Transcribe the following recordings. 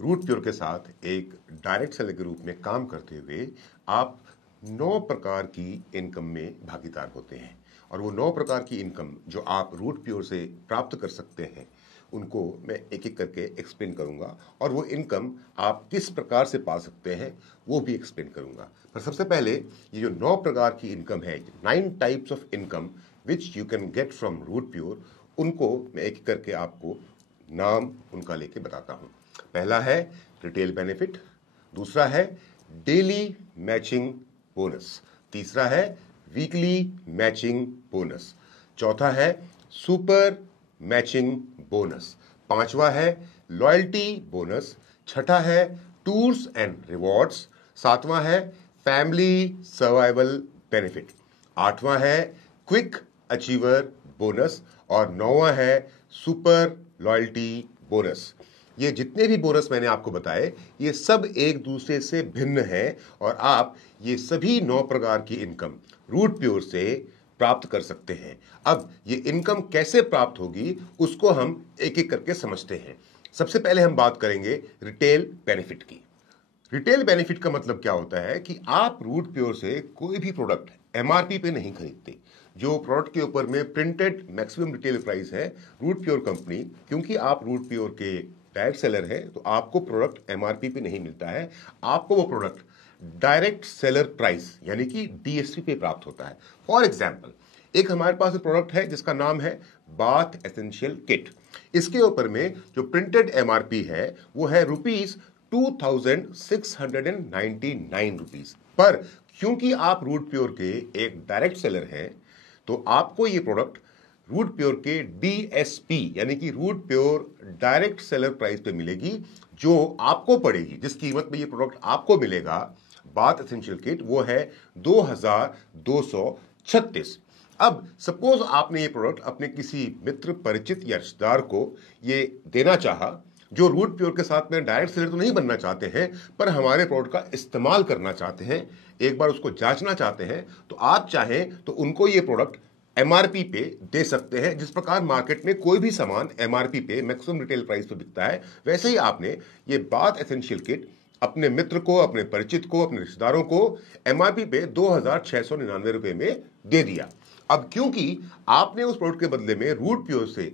Root Pure के साथ एक डायरेक्ट सेलर के रूप में काम करते हुए आप 9 प्रकार की इनकम में भागीदार होते हैं और वो 9 प्रकार की इनकम जो आप रूट प्योर से प्राप्त कर सकते हैं उनको मैं एक एक करके एक्सप्लेन करूंगा और वो इनकम आप किस प्रकार से पा सकते हैं वो भी एक्सप्लेन करूंगा। पर सबसे पहले ये जो 9 प्रकार की इनकम है, 9 types of income which you can get from Root Pure, उनको मैं एक एक करके आपको नाम उनका लेके बताता हूं। पहला है रिटेल बेनिफिट, दूसरा है डेली मैचिंग बोनस, तीसरा है वीकली मैचिंग बोनस, चौथा है सुपर मैचिंग बोनस, पांचवा है लॉयल्टी बोनस, छठा है टूर्स एंड रिवॉर्ड्स, सातवां है फैमिली सर्वाइवल बेनिफिट, आठवां है क्विक अचीवर बोनस और नौवां है सुपर लॉयल्टी बोनस। ये जितने भी बोनस मैंने आपको बताए ये सब एक दूसरे से भिन्न हैं और आप ये सभी 9 प्रकार की इनकम रूट प्योर से प्राप्त कर सकते हैं। अब ये इनकम कैसे प्राप्त होगी उसको हम एक एक करके समझते हैं। सबसे पहले हम बात करेंगे रिटेल बेनिफिट की। रिटेल बेनिफिट का मतलब क्या होता है कि आप रूट प्योर से कोई भी प्रोडक्ट एमआरपी पे नहीं खरीदते। जो प्रोडक्ट के ऊपर में प्रिंटेड मैक्सिमम रिटेल प्राइस है, रूट प्योर कंपनी, क्योंकि आप रूट प्योर के डायरेक्ट सेलर है तो आपको प्रोडक्ट एमआरपी पे नहीं मिलता है, आपको वो प्रोडक्ट डायरेक्ट सेलर प्राइस यानी कि डीएसपी पे प्राप्त होता है। फॉर एग्जाम्पल, एक हमारे पास प्रोडक्ट है जिसका नाम है बाथ एसेंशियल किट। इसके ऊपर में जो प्रिंटेड एमआरपी है वो है ₹2699, पर क्योंकि आप रूट प्योर के एक डायरेक्ट सेलर हैं तो आपको ये प्रोडक्ट रूट प्योर के डीएसपी यानी कि Root Pure direct seller price पे मिलेगी, जो आपको पड़ेगी, जिस कीमत में ये प्रोडक्ट आपको मिलेगा बाथ एसेंशियल किट, वो है 2236। अब सपोज आपने ये प्रोडक्ट अपने किसी मित्र, परिचित या रिश्तेदार को ये देना चाहा जो रूट प्योर के साथ में डायरेक्ट सेलर तो नहीं बनना चाहते हैं पर हमारे प्रोडक्ट का इस्तेमाल करना चाहते हैं, एक बार उसको जांचना चाहते हैं, तो आप चाहें तो उनको ये प्रोडक्ट एमआरपी पे दे सकते हैं। जिस प्रकार मार्केट में कोई भी सामान एमआरपी पे मैक्सिमम रिटेल प्राइस पे बिकता है, वैसे ही आपने ये बाथ एसेंशियल किट अपने मित्र को, अपने परिचित को, अपने रिश्तेदारों को एमआरपी पे 2699 रुपए में दे दिया। अब क्योंकि आपने उस प्रोडक्ट के बदले में रूट प्योर से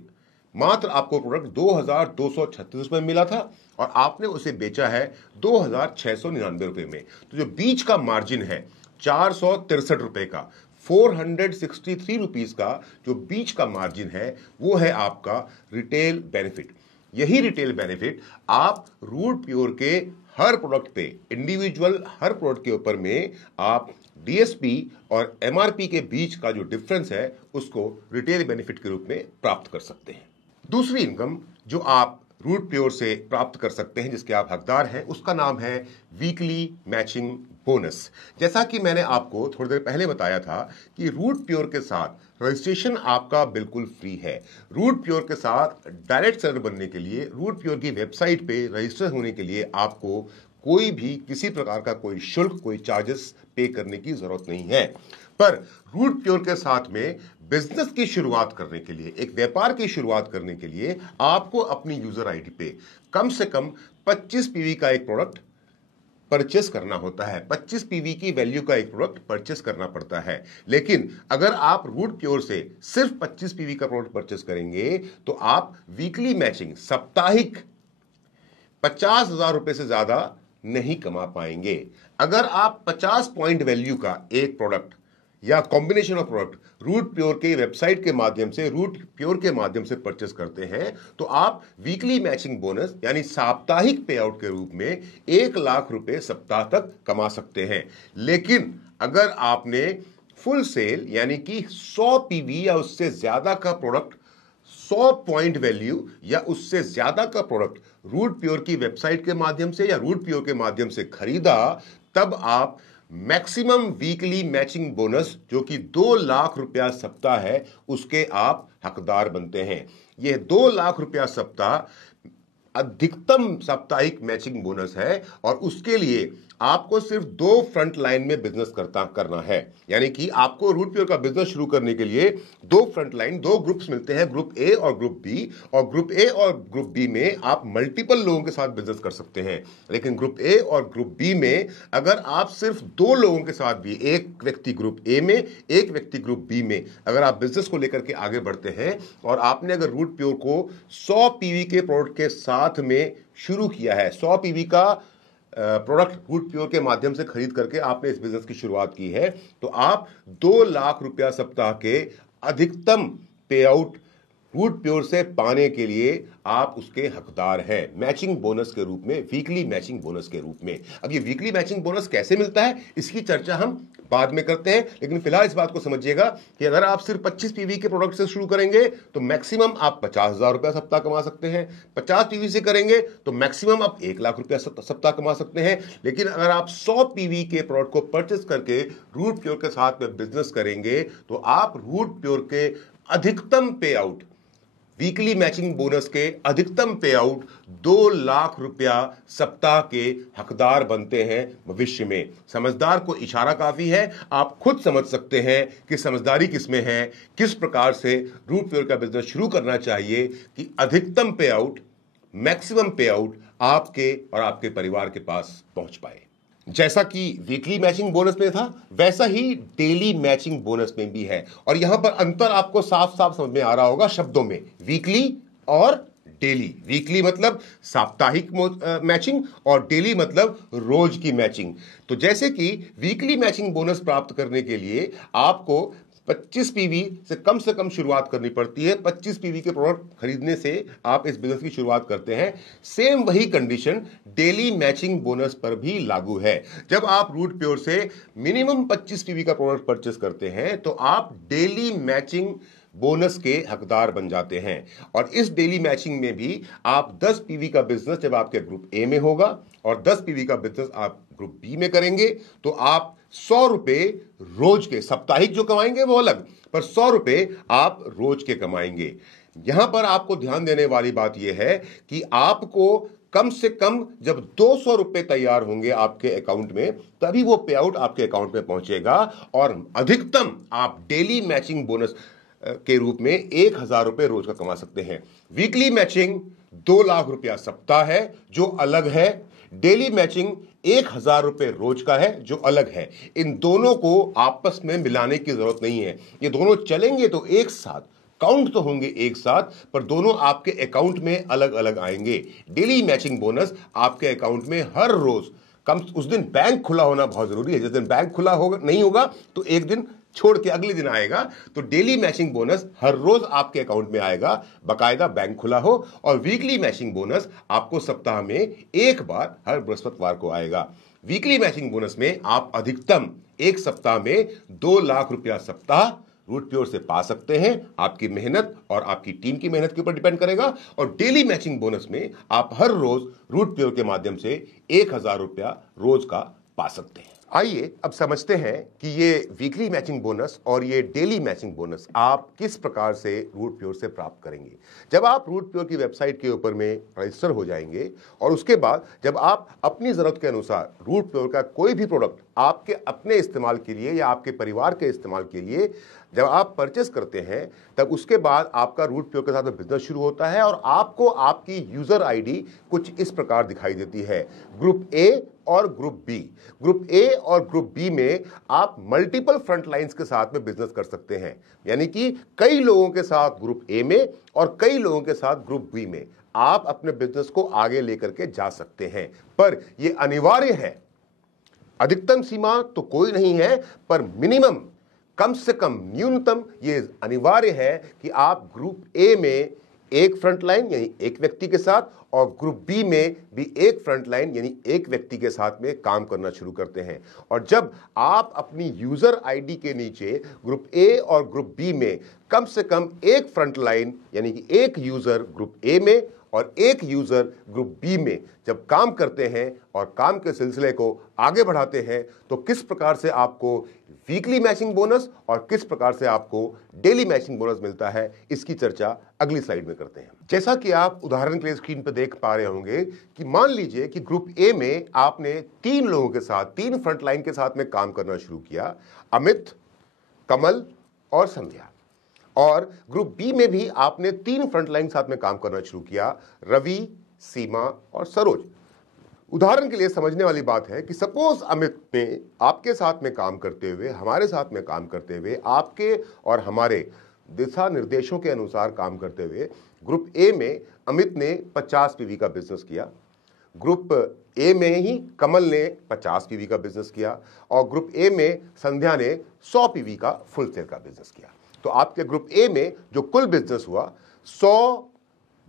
मात्र आपको प्रोडक्ट 2236 रुपए में मिला था और आपने उसे बेचा है 2699 रुपए में, तो जो बीच का मार्जिन है 463 रुपए का, 463 रुपीज का जो बीच का मार्जिन है वो है आपका रिटेल बेनिफिट। यही रिटेल बेनिफिट आप रूट प्योर के हर प्रोडक्ट पे, इंडिविजुअल हर प्रोडक्ट के ऊपर में आप डीएसपी और एमआरपी के बीच का जो डिफरेंस है उसको रिटेल बेनिफिट के रूप में प्राप्त कर सकते हैं। दूसरी इनकम जो आप रूट प्योर से प्राप्त कर सकते हैं, जिसके आप हकदार हैं, उसका नाम है वीकली मैचिंग बोनस। जैसा कि मैंने आपको थोड़ी देर पहले बताया था कि रूट प्योर के साथ रजिस्ट्रेशन आपका बिल्कुल फ्री है। रूट प्योर के साथ डायरेक्ट सेलर बनने के लिए रूट प्योर की वेबसाइट पे रजिस्टर होने के लिए आपको कोई भी किसी प्रकार का कोई शुल्क, कोई चार्जेस पे करने की जरूरत नहीं है। पर रूट प्योर के साथ में बिजनेस की शुरुआत करने के लिए, एक व्यापार की शुरुआत करने के लिए आपको अपनी यूजर आईडी पे कम से कम 25 पीवी का एक प्रोडक्ट परचेस करना होता है। 25 पीवी की वैल्यू का एक प्रोडक्ट परचेस करना पड़ता है। लेकिन अगर आप रूट प्योर से सिर्फ 25 पीवी का प्रोडक्ट परचेस करेंगे तो आप वीकली मैचिंग, साप्ताहिक 50,000 रुपए से ज्यादा नहीं कमा पाएंगे। अगर आप 50 पॉइंट वैल्यू का एक प्रोडक्ट या combination of product Root Pure के वेबसाइट के माध्यम से, रूट प्योर के माध्यम से परचेस करते हैं तो आप वीकली मैचिंग बोनस यानी साप्ताहिक पे आउट के रूप में 1 लाख रुपए सप्ताह तक कमा सकते हैं। लेकिन अगर आपने फुल सेल यानी कि 100 पीवी या उससे ज्यादा का प्रोडक्ट, 100 पॉइंट वैल्यू या उससे ज्यादा का प्रोडक्ट रूट प्योर की वेबसाइट के माध्यम से या रूट प्योर के माध्यम से खरीदा, तब आप मैक्सिमम वीकली मैचिंग बोनस जो कि 2 लाख रुपया सप्ताह है उसके आप हकदार बनते हैं। यह 2 लाख रुपया सप्ताह अधिकतम साप्ताहिक मैचिंग बोनस है और उसके लिए आपको सिर्फ 2 फ्रंट लाइन में बिजनेस करना है। यानी कि आपको रूट प्योर का बिजनेस शुरू करने के लिए 2 फ्रंट लाइन, 2 ग्रुप्स मिलते हैं, ग्रुप ए और ग्रुप बी। और ग्रुप ए और ग्रुप बी में आप मल्टीपल लोगों के साथ बिजनेस कर सकते हैं। लेकिन ग्रुप ए और ग्रुप बी में अगर आप सिर्फ 2 लोगों के साथ भी, एक व्यक्ति ग्रुप ए में, एक व्यक्ति ग्रुप बी में, अगर आप बिजनेस को लेकर के आगे बढ़ते हैं और आपने अगर रूट प्योर को 100 पीवी के प्रोडक्ट के साथ में शुरू किया है, 100 पीवी का प्रोडक्ट रूट प्योर के माध्यम से खरीद करके आपने इस बिजनेस की शुरुआत की है, तो आप 2 लाख रुपया सप्ताह के अधिकतम पे आउट रूट प्योर से पाने के लिए आप उसके हकदार हैं, मैचिंग बोनस के रूप में, वीकली मैचिंग बोनस के रूप में। अब ये वीकली मैचिंग बोनस कैसे मिलता है, इसकी चर्चा हम बाद में करते हैं। लेकिन फिलहाल इस बात को समझिएगा कि अगर आप सिर्फ 25 पीवी के प्रोडक्ट से शुरू करेंगे तो मैक्सिमम आप 50,000 रुपया सप्ताह कमा सकते हैं। 50 पीवी से करेंगे तो मैक्सिमम आप 1 लाख रुपया सप्ताह कमा सकते हैं। लेकिन अगर आप 100 पीवी के प्रोडक्ट को परचेस करके रूट प्योर के साथ में बिजनेस करेंगे तो आप रूट प्योर के अधिकतम पे आउट, वीकली मैचिंग बोनस के अधिकतम पे आउट 2 लाख रुपया सप्ताह के हकदार बनते हैं भविष्य में। समझदार को इशारा काफी है, आप खुद समझ सकते हैं कि समझदारी किसमें है, किस प्रकार से रूट प्योर का बिजनेस शुरू करना चाहिए कि अधिकतम पे आउट, मैक्सिमम पे आउट आपके और आपके परिवार के पास पहुंच पाए। जैसा कि वीकली मैचिंग बोनस में था वैसा ही डेली मैचिंग बोनस में भी है। और यहां पर अंतर आपको साफ साफ समझ में आ रहा होगा शब्दों में, वीकली और डेली। वीकली मतलब साप्ताहिक मैचिंग और डेली मतलब रोज की मैचिंग। तो जैसे कि वीकली मैचिंग बोनस प्राप्त करने के लिए आपको 25 पीवी से कम शुरुआत करनी पड़ती है। 25 पीवी के प्रोडक्ट खरीदने से आप इस बिजनेस की शुरुआत करते हैं। सेम वही कंडीशन डेली मैचिंग बोनस पर भी लागू है। जब आप रूट प्योर से मिनिमम 25 पीवी का प्रोडक्ट परचेस करते हैं तो आप डेली मैचिंग बोनस के हकदार बन जाते हैं। और इस डेली मैचिंग में भी आप 10 पीवी का बिजनेस जब आपके ग्रुप ए में होगा और 10 पीवी का बिजनेस आप ग्रुप बी में करेंगे तो आप 100 रुपए रोज के, साप्ताहिक जो कमाएंगे वो अलग, पर 100 रुपए आप रोज के कमाएंगे। यहां पर आपको ध्यान देने वाली बात यह है कि आपको कम से कम जब 200 रुपए तैयार होंगे आपके अकाउंट में तभी वो पे आउट आपके अकाउंट में पहुंचेगा। और अधिकतम आप डेली मैचिंग बोनस के रूप में 1,000 रुपए रोज का कमा सकते हैं। वीकली मैचिंग 2 लाख रुपया सप्ताह है जो अलग है, डेली मैचिंग 1,000 रुपए रोज का है जो अलग है। इन दोनों को आपस में मिलाने की जरूरत नहीं है। ये दोनों चलेंगे तो एक साथ, काउंट तो होंगे एक साथ, पर दोनों आपके अकाउंट में अलग अलग आएंगे। डेली मैचिंग बोनस आपके अकाउंट में हर रोज, उस दिन बैंक खुला होना बहुत जरूरी है। जिस दिन बैंक खुला होगा नहीं होगा तो एक दिन छोड़ के अगले दिन आएगा। तो डेली मैचिंग बोनस हर रोज आपके अकाउंट में आएगा, बकायदा बैंक खुला हो। और वीकली मैचिंग बोनस आपको सप्ताह में एक बार हर बृहस्पतिवार को आएगा। वीकली मैचिंग बोनस में आप अधिकतम एक सप्ताह में 2 लाख रुपया सप्ताह रूट प्योर से पा सकते हैं। आपकी मेहनत और आपकी टीम की मेहनत के ऊपर डिपेंड करेगा। और डेली मैचिंग बोनस में आप हर रोज रूट प्योर के माध्यम से 1,000 रुपया रोज का पा सकते हैं। आइए अब समझते हैं कि ये वीकली मैचिंग बोनस और ये डेली मैचिंग बोनस आप किस प्रकार से रूट प्योर से प्राप्त करेंगे। जब आप रूट प्योर की वेबसाइट के ऊपर में रजिस्टर हो जाएंगे और उसके बाद जब आप अपनी ज़रूरत के अनुसार रूट प्योर का कोई भी प्रोडक्ट आपके अपने इस्तेमाल के लिए या आपके परिवार के इस्तेमाल के लिए जब आप परचेस करते हैं, तब उसके बाद आपका रूट प्योर के साथ में बिजनेस शुरू होता है। और आपको आपकी यूजर आईडी कुछ इस प्रकार दिखाई देती है। ग्रुप ए और ग्रुप बी, ग्रुप ए और ग्रुप बी में आप मल्टीपल फ्रंट लाइंस के साथ में बिजनेस कर सकते हैं। यानी कि कई लोगों के साथ ग्रुप ए में और कई लोगों के साथ ग्रुप बी में आप अपने बिजनेस को आगे लेकर के जा सकते हैं। पर यह अनिवार्य है, अधिकतम सीमा तो कोई नहीं है, पर मिनिमम, कम से कम, न्यूनतम ये अनिवार्य है कि आप ग्रुप ए में एक फ्रंट लाइन यानी एक व्यक्ति के साथ और ग्रुप बी में भी एक फ्रंट लाइन यानी एक व्यक्ति के साथ में काम करना शुरू करते हैं। और जब आप अपनी यूजर आईडी के नीचे ग्रुप ए और ग्रुप बी में कम से कम एक फ्रंट लाइन यानी कि एक यूजर ग्रुप ए में और एक यूजर ग्रुप बी में जब काम करते हैं और काम के सिलसिले को आगे बढ़ाते हैं तो किस प्रकार से आपको वीकली मैचिंग बोनस और किस प्रकार से आपको डेली मैचिंग बोनस मिलता है, इसकी चर्चा अगली स्लाइड में करते हैं। जैसा कि आप उदाहरण के लिए स्क्रीन पर देख पा रहे होंगे कि मान लीजिए कि ग्रुप ए में आपने 3 लोगों के साथ, 3 फ्रंटलाइन के साथ में काम करना शुरू किया, अमित, कमल और संध्या। और ग्रुप बी में भी आपने 3 फ्रंटलाइन साथ में काम करना शुरू किया, रवि, सीमा और सरोज। उदाहरण के लिए समझने वाली बात है कि सपोज अमित ने आपके साथ में काम करते हुए, हमारे साथ में काम करते हुए, आपके और हमारे दिशा निर्देशों के अनुसार काम करते हुए ग्रुप ए में अमित ने 50 पीवी का बिजनेस किया, ग्रुप ए में ही कमल ने 50 पीवी का बिजनेस किया और ग्रुप ए में संध्या ने 100 पीवी का फुल सेल का बिजनेस किया। तो आपके ग्रुप ए में जो कुल बिजनेस हुआ 100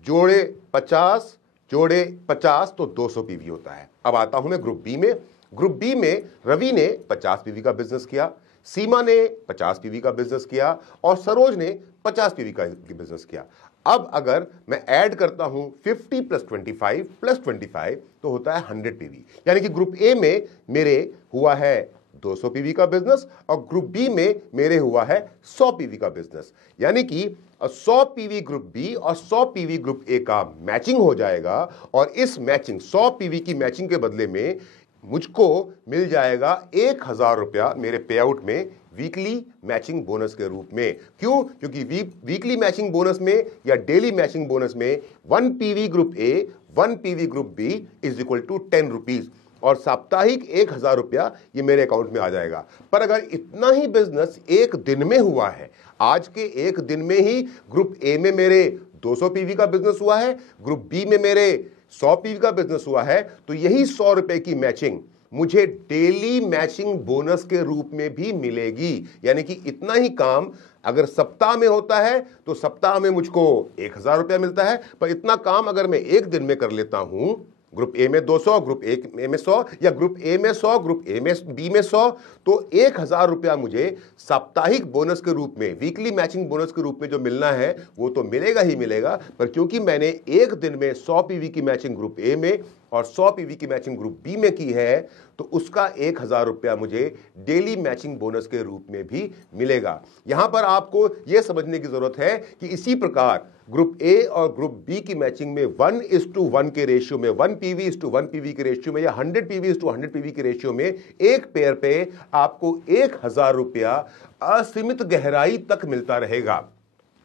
जोड़े 50 जोड़े 50 तो 200 पीवी होता है। अब आता हूं मैं ग्रुप बी में। ग्रुप बी में रवि ने 50 पीवी का बिजनेस किया, सीमा ने 50 पीवी का बिजनेस किया और सरोज ने 50 पीवी का बिजनेस किया। अब अगर मैं ऐड करता हूं 50 + 25 + 25 तो होता है 100 पीवी। यानी कि ग्रुप ए में मेरे हुआ है 200 पीवी का बिजनेस और ग्रुप बी में मेरे हुआ है 100 पीवी का बिजनेस। यानी कि 100 पीवी ग्रुप बी और 100 पीवी ग्रुप ए का मैचिंग हो जाएगा और इस मैचिंग 100 पीवी की मैचिंग के बदले में मुझको मिल जाएगा 1000 रुपया मेरे पे आउट में वीकली मैचिंग बोनस के रूप में। क्यों? क्योंकि वीकली मैचिंग बोनस में या डेली मैचिंग बोनस में 1 PV group A 1 PV group B = 10 rupees और साप्ताहिक 1000 रुपया ये मेरे अकाउंट में आ जाएगा। पर अगर इतना ही बिजनेस एक दिन में हुआ है, आज के एक दिन में ही ग्रुप ए में मेरे 200 पीवी का बिजनेस हुआ है, ग्रुप बी में मेरे 100 पीवी का बिजनेस हुआ है, तो यही 100 रुपए की मैचिंग मुझे डेली मैचिंग बोनस के रूप में भी मिलेगी। यानी कि इतना ही काम अगर सप्ताह में होता है तो सप्ताह में मुझको 1000 रुपया मिलता है, पर इतना काम अगर मैं एक दिन में कर लेता हूं, ग्रुप ए में 200, ग्रुप ए में 100 या ग्रुप ए में 100, ग्रुप ए में बी में 100, तो 1000 रुपया मुझे साप्ताहिक बोनस के रूप में, वीकली मैचिंग बोनस के रूप में जो मिलना है वो तो मिलेगा ही मिलेगा। पर क्योंकि मैंने एक दिन में 100 पीवी की मैचिंग ग्रुप ए में और 100 पीवी की मैचिंग ग्रुप बी में की है तो उसका 1000 रुपया मुझे डेली मैचिंग बोनस के रूप में भी मिलेगा। यहां पर आपको यह समझने की जरूरत है कि इसी प्रकार ग्रुप ए और ग्रुप बी की मैचिंग में 1:1 के रेशियो में, 1 पीवी 1 पीवी के रेशियो में या 100 पीवी 100 पीवी के रेशियो में एक पेयर पे आपको 1000 रुपया असीमित गहराई तक मिलता रहेगा।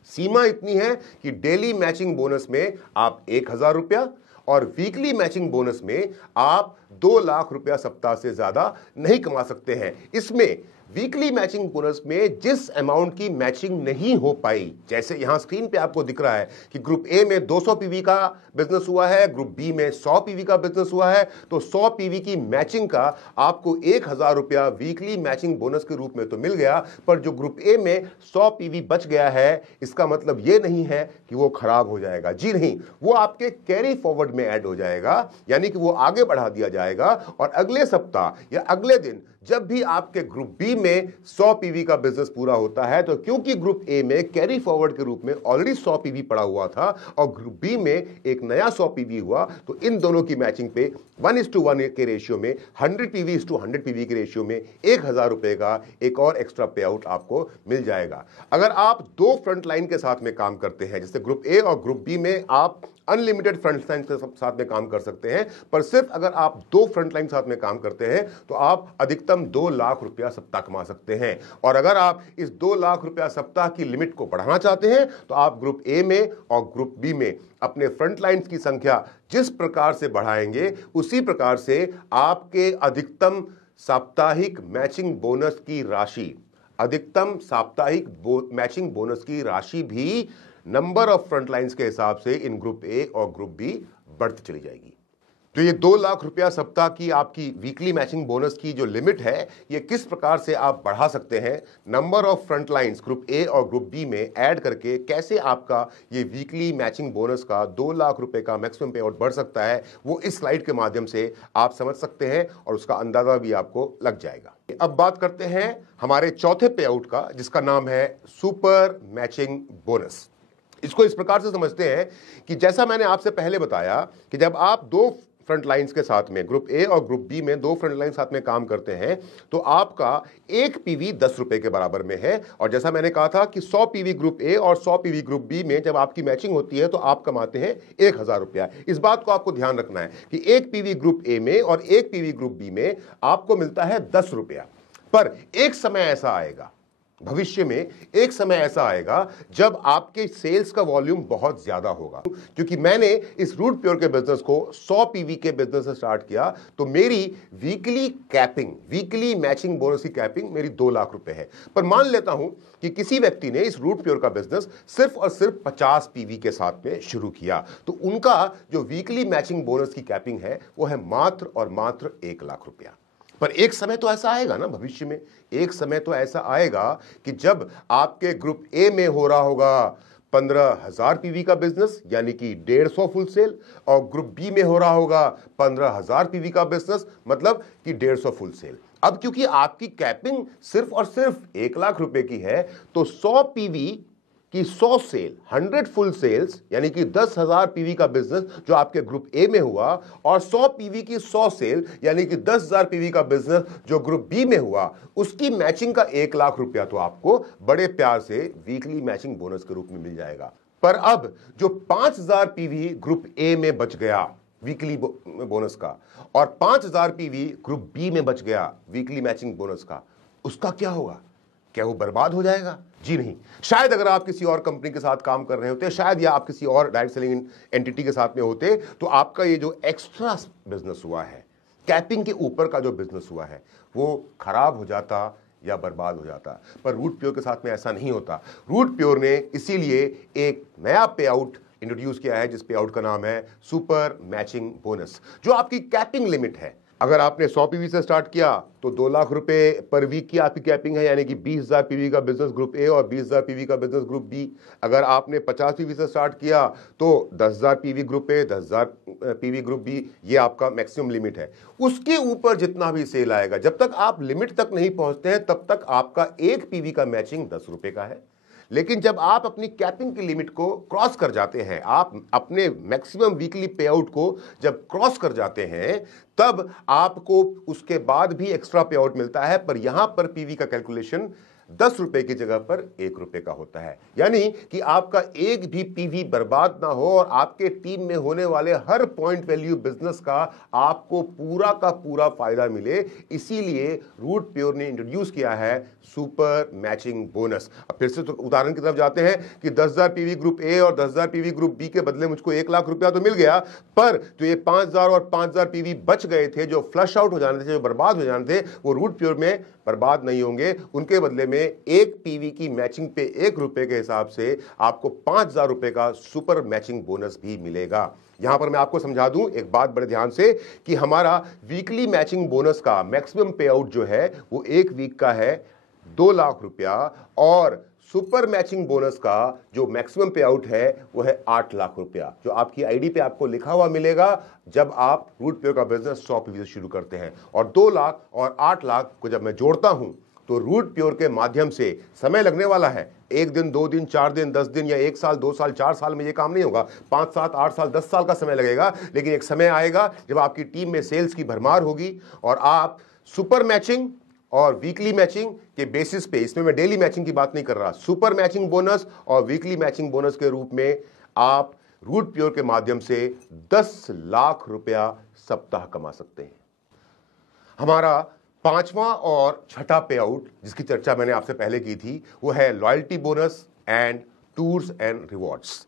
सीमा इतनी है कि डेली मैचिंग बोनस में आप 1000 रुपया और वीकली मैचिंग बोनस में आप 2 लाख रुपया सप्ताह से ज्यादा नहीं कमा सकते हैं। इसमें वीकली मैचिंग बोनस में जिस अमाउंट की मैचिंग नहीं हो पाई, जैसे यहां स्क्रीन पे आपको दिख रहा है कि ग्रुप ए में 200 पीवी का बिजनेस हुआ है, ग्रुप बी में 100 पीवी का बिजनेस हुआ है, तो 100 पीवी की मैचिंग का आपको 1000 रुपया वीकली मैचिंग बोनस के रूप में तो मिल गया, पर जो ग्रुप ए में 100 पीवी बच गया है, इसका मतलब यह नहीं है कि वो खराब हो जाएगा। जी नहीं, वो आपके कैरी फॉरवर्ड में ऐड हो जाएगा, यानी कि वो आगे बढ़ा दिया जाएगा और अगले सप्ताह या अगले दिन जब भी आपके ग्रुप बी में 100 पीवी का बिजनेस पूरा होता है, तो क्योंकि ग्रुप ए में कैरी फॉरवर्ड के रूप में ऑलरेडी 100 पीवी पड़ा हुआ था और ग्रुप बी में एक नया 100 पीवी हुआ, तो इन दोनों की मैचिंग पे 1:1 के रेशियो में, 100 पीवी 100 पीवी के रेशियो में 1000 रुपए का एक और एक्स्ट्रा पे आउट आपको मिल जाएगा। अगर आप 2 फ्रंट लाइन के साथ में काम करते हैं, जैसे ग्रुप ए और ग्रुप बी में आप अनलिमिटेड फ्रंट लाइन के साथ में काम कर सकते हैं, पर सिर्फ अगर आप 2 फ्रंट लाइन साथ में काम करते हैं तो आप अधिकतम 2 लाख रुपया सप्ताह कमा सकते हैं। और अगर आप इस 2 लाख रुपया सप्ताह की लिमिट को बढ़ाना चाहते हैं तो आप ग्रुप ए में और ग्रुप बी में अपने फ्रंट लाइन्स की संख्या जिस प्रकार से बढ़ाएंगे, उसी प्रकार से आपके अधिकतम साप्ताहिक मैचिंग बोनस की राशि, अधिकतम साप्ताहिक मैचिंग बोनस की राशि भी नंबर ऑफ फ्रंट लाइन्स के हिसाब से इन ग्रुप ए और ग्रुप बी बढ़ती चली जाएगी। तो ये 2 लाख रुपया सप्ताह की आपकी वीकली मैचिंग बोनस की जो लिमिट है, ये किस प्रकार से आप बढ़ा सकते हैं, number of front lines group A और ग्रुप बी में ऐड करके कैसे आपका ये वीकली मैचिंग बोनस का 2 लाख रुपए का मैक्सिमम पे आउट बढ़ सकता है, वो इस स्लाइड के माध्यम से आप समझ सकते हैं और उसका अंदाजा भी आपको लग जाएगा। अब बात करते हैं हमारे चौथे पे आउट का, जिसका नाम है सुपर मैचिंग बोनस। इसको इस प्रकार से समझते हैं कि जैसा मैंने आपसे पहले बताया कि जब आप दो फ्रंट लाइंस के साथ में ग्रुप ए और ग्रुप बी में दो फ्रंट लाइन साथ में काम करते हैं तो आपका एक पीवी 10 रुपए के बराबर में है। और जैसा मैंने कहा था कि 100 पीवी ग्रुप ए और 100 पीवी ग्रुप बी में जब आपकी मैचिंग होती है तो आप कमाते हैं 1000 रुपया। इस बात को आपको ध्यान रखना है कि एक पीवी ग्रुप ए में और एक पीवी ग्रुप बी में आपको मिलता है 10 रुपया। पर एक समय ऐसा आएगा, भविष्य में एक समय ऐसा आएगा जब आपके सेल्स का वॉल्यूम बहुत ज्यादा होगा। क्योंकि मैंने इस रूट प्योर के बिजनेस को 100 पीवी के बिजनेस से स्टार्ट किया तो मेरी वीकली मैचिंग बोनस की कैपिंग मेरी 2 लाख रुपए है। पर मान लेता हूं कि किसी व्यक्ति ने इस रूट प्योर का बिजनेस सिर्फ और सिर्फ 50 पीवी के साथ में शुरू किया तो उनका जो वीकली मैचिंग बोनस की कैपिंग है वो है मात्र और मात्र 1 लाख रुपया। पर एक समय तो ऐसा आएगा ना, भविष्य में एक समय तो ऐसा आएगा कि जब आपके ग्रुप ए में हो रहा होगा 15,000 पीवी का बिजनेस यानी कि 150 फुल सेल और ग्रुप बी में हो रहा होगा 15,000 पीवी का बिजनेस मतलब कि 150 फुल सेल। अब क्योंकि आपकी कैपिंग सिर्फ और सिर्फ 1 लाख रुपए की है तो 100 पीवी कि 100 सेल 100 फुल सेल्स यानी कि 10,000 पीवी का बिजनेस जो आपके ग्रुप ए में हुआ और 100 पीवी की 100 सेल यानी कि 10,000 पीवी का बिजनेस जो ग्रुप बी में हुआ उसकी मैचिंग का 1 लाख रुपया तो आपको बड़े प्यार से वीकली मैचिंग बोनस के रूप में मिल जाएगा। पर अब जो 5,000 पीवी ग्रुप ए में बच गया वीकली बोनस का और 5,000 पीवी ग्रुप बी में बच गया वीकली मैचिंग बोनस का, उसका क्या होगा? क्या वो बर्बाद हो जाएगा? जी नहीं। शायद अगर आप किसी और कंपनी के साथ काम कर रहे होते, शायद या आप किसी और डायरेक्ट सेलिंग एंटिटी के साथ में होते तो आपका ये जो एक्स्ट्रा बिजनेस हुआ है, कैपिंग के ऊपर का जो बिजनेस हुआ है, वो खराब हो जाता या बर्बाद हो जाता। पर रूट प्योर के साथ में ऐसा नहीं होता। रूट प्योर ने इसीलिए एक नया पे आउट इंट्रोड्यूस किया है जिस पे आउट का नाम है सुपर मैचिंग बोनस, जो आपकी कैपिंग लिमिट है। अगर आपने 100 पीवी से स्टार्ट किया तो 2 लाख रुपए पर वीक की आपकी कैपिंग है यानी कि 20,000 पीवी का बिजनेस ग्रुप ए और 20,000 पीवी का बिजनेस ग्रुप बी। अगर आपने 50 पीवी से स्टार्ट किया तो 10,000 PV group A 10,000 PV group B, ये आपका मैक्सिमम लिमिट है। उसके ऊपर जितना भी सेल आएगा, जब तक आप लिमिट तक नहीं पहुंचते हैं तब तक आपका एक पीवी का मैचिंग 10 रुपए का है। लेकिन जब आप अपनी कैपिंग की लिमिट को क्रॉस कर जाते हैं, आप अपने मैक्सिमम वीकली पे आउट को जब क्रॉस कर जाते हैं तब आपको उसके बाद भी एक्स्ट्रा पे आउट मिलता है। पर यहां पर पीवी का कैलकुलेशन 10 रुपए की जगह पर 1 रुपए का होता है, यानी कि आपका एक भी पीवी बर्बाद ना हो और आपके टीम में होने वाले हर पॉइंट वैल्यू बिजनेस का आपको पूरा का पूरा फायदा मिले। इसीलिए रूट प्योर ने इंट्रोड्यूस किया है सुपर मैचिंग बोनस। अब फिर से तो उदाहरण की तरफ जाते हैं कि 10,000 पीवी ग्रुप ए और 10,000 पीवी ग्रुप बी के बदले मुझको 1 लाख रुपया तो मिल गया, पर जो ये 5,000 और 5,000 पीवी बच गए थे, जो फ्लश आउट हो जाने थे, जो बर्बाद हो जाने थे, वो रूट प्योर में बर्बाद नहीं होंगे। उनके बदले में एक पीवी की मैचिंग पे 1 रुपए के हिसाब से आपको 5,000 रुपए का सुपर मैचिंग बोनस भी मिलेगा। यहां पर मैं आपको समझा दूं एक बात बड़े ध्यान से कि हमारा वीकली मैचिंग बोनस का मैक्सिमम पे आउट जो है वो एक वीक का है 2 लाख रुपया और सुपर मैचिंग बोनस का जो मैक्सिमम पे आउट है वो है 8 लाख रुपया, जो आपकी आईडी पे आपको लिखा हुआ मिलेगा जब आप रूट प्योर का बिजनेस 100 पीवी से शुरू करते हैं। और 2 लाख और 8 लाख को जब मैं जोड़ता हूं तो रूट प्योर के माध्यम से समय लगने वाला है। 1 दिन, 2 दिन, 4 दिन, 10 दिन या 1 साल, 2 साल, 4 साल में ये काम नहीं होगा। 5, 7, 8 साल, 10 साल का समय लगेगा। लेकिन एक समय आएगा जब आपकी टीम में सेल्स की भरमार होगी और आप सुपर मैचिंग और वीकली मैचिंग के बेसिस पे, इसमें मैं डेली मैचिंग की बात नहीं कर रहा, सुपर मैचिंग बोनस और वीकली मैचिंग बोनस के रूप में आप रूट प्योर के माध्यम से 10 लाख रुपया सप्ताह कमा सकते हैं। हमारा 5वां और छठा पे आउट जिसकी चर्चा मैंने आपसे पहले की थी वो है loyalty bonus and tours and rewards.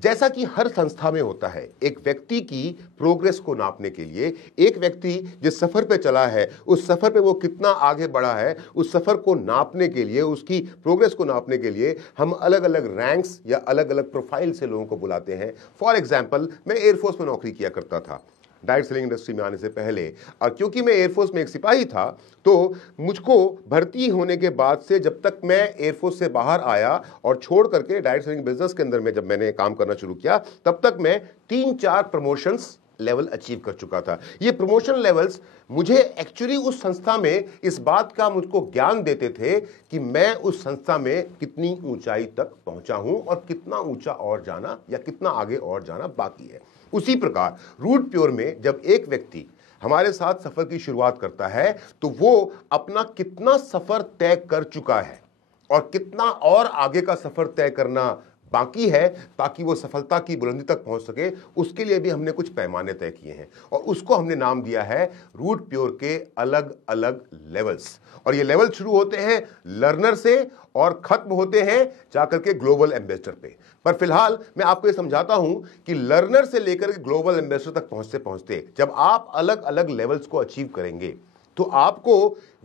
जैसा कि हर संस्था में होता है, एक व्यक्ति की प्रोग्रेस को नापने के लिए, एक व्यक्ति जिस सफर पे चला है उस सफर पे वो कितना आगे बढ़ा है, उस सफर को नापने के लिए, उसकी प्रोग्रेस को नापने के लिए हम अलग अलग रैंक्स या अलग अलग प्रोफाइल से लोगों को बुलाते हैं। फॉर एग्जाम्पल, मैं एयरफोर्स में नौकरी किया करता था डायरेक्ट सेलिंग इंडस्ट्री में आने से पहले, और क्योंकि मैं एयरफोर्स में एक सिपाही था तो मुझको भर्ती होने के बाद से जब तक मैं एयरफोर्स से बाहर आया और छोड़ करके डायरेक्ट सेलिंग बिजनेस के अंदर में जब मैंने काम करना शुरू किया, तब तक मैं 3-4 प्रमोशंस लेवल अचीव कर चुका था। ये प्रमोशन लेवल्स मुझे एक्चुअली उस संस्था में इस बात का मुझको ज्ञान देते थे कि मैं उस संस्था में कितनी ऊंचाई तक पहुंचा हूं और कितना ऊंचा और जाना या कितना आगे और जाना बाकी है। उसी प्रकार रूट प्योर में जब एक व्यक्ति हमारे साथ सफर की शुरुआत करता है तो वो अपना कितना सफर तय कर चुका है और कितना और आगे का सफर तय करना बाकी है ताकि वो सफलता की बुलंदी तक पहुंच सके, उसके लिए भी हमने कुछ पैमाने तय किए हैं और उसको हमने नाम दिया है रूट प्योर के अलग अलग लेवल्स। और ये लेवल शुरू होते हैं लर्नर से और खत्म होते हैं जाकर के ग्लोबल एम्बेसडर पे। पर फिलहाल मैं आपको ये समझाता हूं कि लर्नर से लेकर के ग्लोबल एम्बेसडर तक पहुंचते पहुंचते जब आप अलग अलग लेवल्स को अचीव करेंगे तो आपको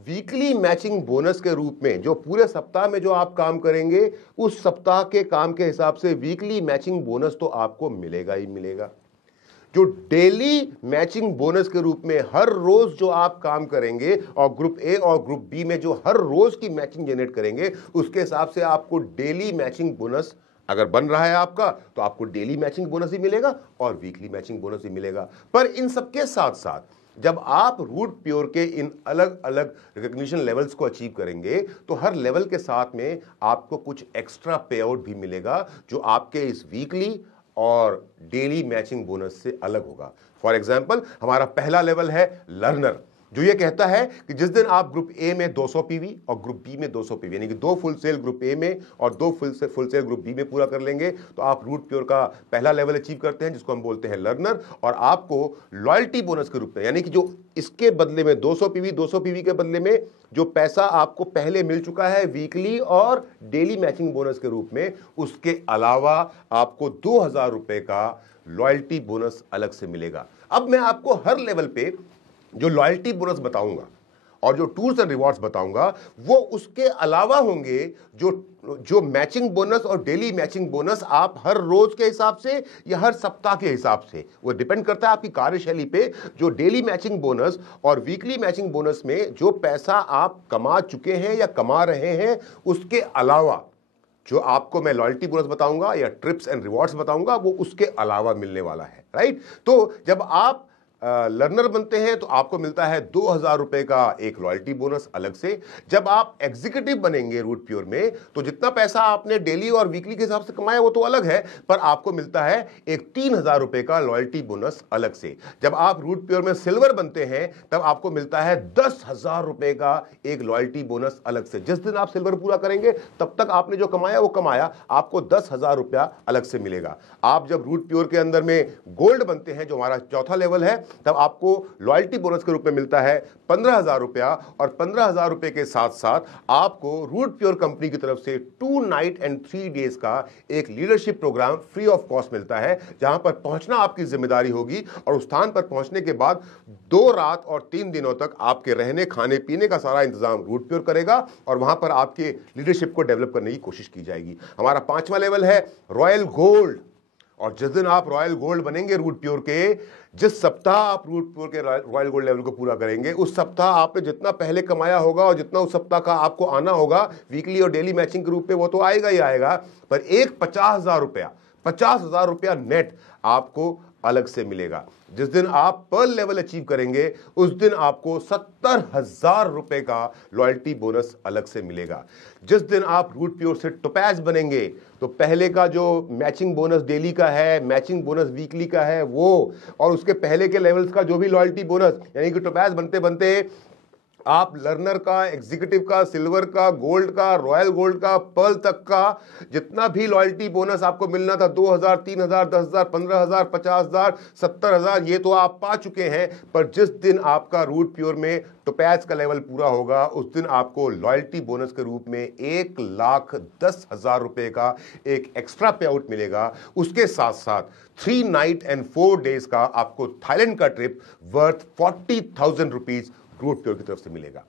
वीकली मैचिंग बोनस के रूप में जो पूरे सप्ताह में जो आप काम करेंगे उस सप्ताह के काम के हिसाब से वीकली मैचिंग बोनस तो आपको मिलेगा ही मिलेगा। जो डेली मैचिंग बोनस के रूप में हर रोज जो आप काम करेंगे और ग्रुप ए और ग्रुप बी में जो हर रोज की मैचिंग जनरेट करेंगे उसके हिसाब से आपको डेली मैचिंग बोनस अगर बन रहा है आपका तो आपको डेली मैचिंग बोनस ही मिलेगा और वीकली मैचिंग बोनस ही मिलेगा। पर इन सबके साथ साथ जब आप रूट प्योर के इन अलग अलग रिकॉग्निशन लेवल्स को अचीव करेंगे तो हर लेवल के साथ में आपको कुछ एक्स्ट्रा पे आउट भी मिलेगा जो आपके इस वीकली और डेली मैचिंग बोनस से अलग होगा। फॉर एग्जाम्पल हमारा पहला लेवल है लर्नर, जो ये कहता है कि जिस दिन आप ग्रुप ए में 200 पीवी और ग्रुप बी में 200 पीवी यानी कि 2 फुल सेल ग्रुप ए में और 2 फुल सेल ग्रुप बी में पूरा कर लेंगे तो आप रूट प्योर का पहला लेवल अचीव करते हैं जिसको हम बोलते हैं लर्नर। और आपको लॉयल्टी बोनस के रूप में यानी कि जो इसके बदले में 200 पीवी के बदले में जो पैसा आपको पहले मिल चुका है वीकली और डेली मैचिंग बोनस के रूप में, उसके अलावा आपको 2000 रुपए का लॉयल्टी बोनस अलग से मिलेगा। अब मैं आपको हर लेवल पे जो लॉयल्टी बोनस बताऊंगा और जो टूर्स एंड रिवॉर्ड्स बताऊंगा वो उसके अलावा होंगे जो मैचिंग बोनस और डेली मैचिंग बोनस आप हर रोज के हिसाब से या हर सप्ताह के हिसाब से, वो डिपेंड करता है आपकी कार्यशैली पे। जो डेली मैचिंग बोनस और वीकली मैचिंग बोनस में जो पैसा आप कमा चुके हैं या कमा रहे हैं उसके अलावा जो आपको मैं लॉयल्टी बोनस बताऊंगा या ट्रिप्स एंड रिवॉर्ड्स बताऊंगा वो उसके अलावा मिलने वाला है, राइट। तो जब आप लर्नर बनते हैं तो आपको मिलता है 2000 रुपए का एक लॉयल्टी बोनस अलग से। जब आप एग्जीक्यूटिव बनेंगे रूट प्योर में तो जितना पैसा आपने डेली और वीकली के हिसाब से कमाया वो तो अलग है, पर आपको मिलता है एक 3000 रुपए का लॉयल्टी बोनस अलग से। जब आप रूट प्योर में सिल्वर बनते हैं तब आपको मिलता है 10,000 रुपए का एक लॉयल्टी बोनस अलग से। जिस दिन आप सिल्वर पूरा करेंगे तब तक आपने जो कमाया वो कमाया, आपको 10,000 रुपया अलग से मिलेगा। आप जब रूट प्योर के अंदर में गोल्ड बनते हैं जो हमारा चौथा लेवल है तब आपको लॉयल्टी बोनस के रूप में मिलता है 15,000 रुपया और 15,000 रुपए के साथ साथ आपको रूट प्योर कंपनी की तरफ से 2 नाइट एंड 3 डेज का एक leadership program free of cost मिलता है जहां पर पहुंचना आपकी जिम्मेदारी होगी और उस स्थान पर पहुंचने के बाद 2 रात और 3 दिनों तक आपके रहने खाने पीने का सारा इंतजाम रूट प्योर करेगा और वहां पर आपके लीडरशिप को डेवलप करने की कोशिश की जाएगी। हमारा 5वां लेवल है रॉयल गोल्ड। और जिस दिन आप रॉयल गोल्ड बनेंगे रूट प्योर के, जिस सप्ताह आप रूट प्योर के रॉयल गोल्ड लेवल को पूरा करेंगे उस सप्ताह आपने जितना पहले कमाया होगा और जितना उस सप्ताह का आपको आना होगा वीकली और डेली मैचिंग के रूप में वो तो आएगा ही आएगा, पर एक 50,000 रुपया नेट आपको अलग से मिलेगा। जिस दिन आप पर्ल लेवल अचीव करेंगे उस दिन आपको 70,000 रुपए का लॉयल्टी बोनस अलग से मिलेगा। जिस दिन आप रूट प्योर से टोपैज बनेंगे तो पहले का जो मैचिंग बोनस डेली का है, मैचिंग बोनस वीकली का है वो, और उसके पहले के लेवल्स का जो भी लॉयल्टी बोनस, यानी कि टोपैज बनते बनते आप लर्नर का, एग्जीक्यूटिव का, सिल्वर का, गोल्ड का, रॉयल गोल्ड का, पर्ल तक का जितना भी लॉयल्टी बोनस आपको मिलना था 2,000, 3,000, 10,000, 15,000, 50,000, 70,000 ये तो आप पा चुके हैं। पर जिस दिन आपका रूट प्योर में टोपैज का लेवल पूरा होगा उस दिन आपको लॉयल्टी बोनस के रूप में 1,10,000 रुपए का एक एक्स्ट्रा पे आउट मिलेगा। उसके साथ साथ 3 नाइट एंड 4 डेज का आपको थाईलैंड का trip worth 40,000 rupees Root Pure की तरफ से मिलेगा।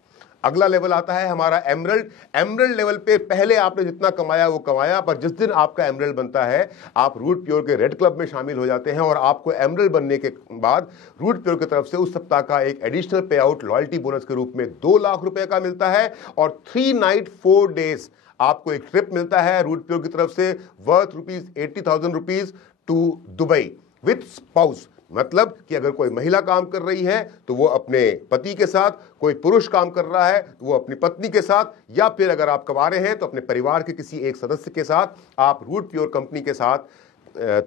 अगला लेवल आता है हमारा एमरल्ड। एमरल्ड लेवल पे पहले आपने जितना कमाया वो कमाया, पर जिस दिन आपका एमरल्ड बनता है आप रूट प्योर के रेड क्लब में शामिल हो जाते हैं और आपको एमरल्ड बनने के बाद रूट प्योर की तरफ से उस सप्ताह का एक एडिशनल पे आउट लॉयल्टी बोनस के रूप में 2 लाख रुपए का मिलता है और 3 नाइट 4 डेज आपको एक ट्रिप मिलता है रूट प्योर की तरफ से worth ₹80,000 to Dubai with spouse. मतलब कि अगर कोई महिला काम कर रही है तो वो अपने पति के साथ, कोई पुरुष काम कर रहा है तो वो अपनी पत्नी के साथ, या फिर अगर आप कमा रहे हैं तो अपने परिवार के किसी एक सदस्य के साथ आप रूट प्योर कंपनी के साथ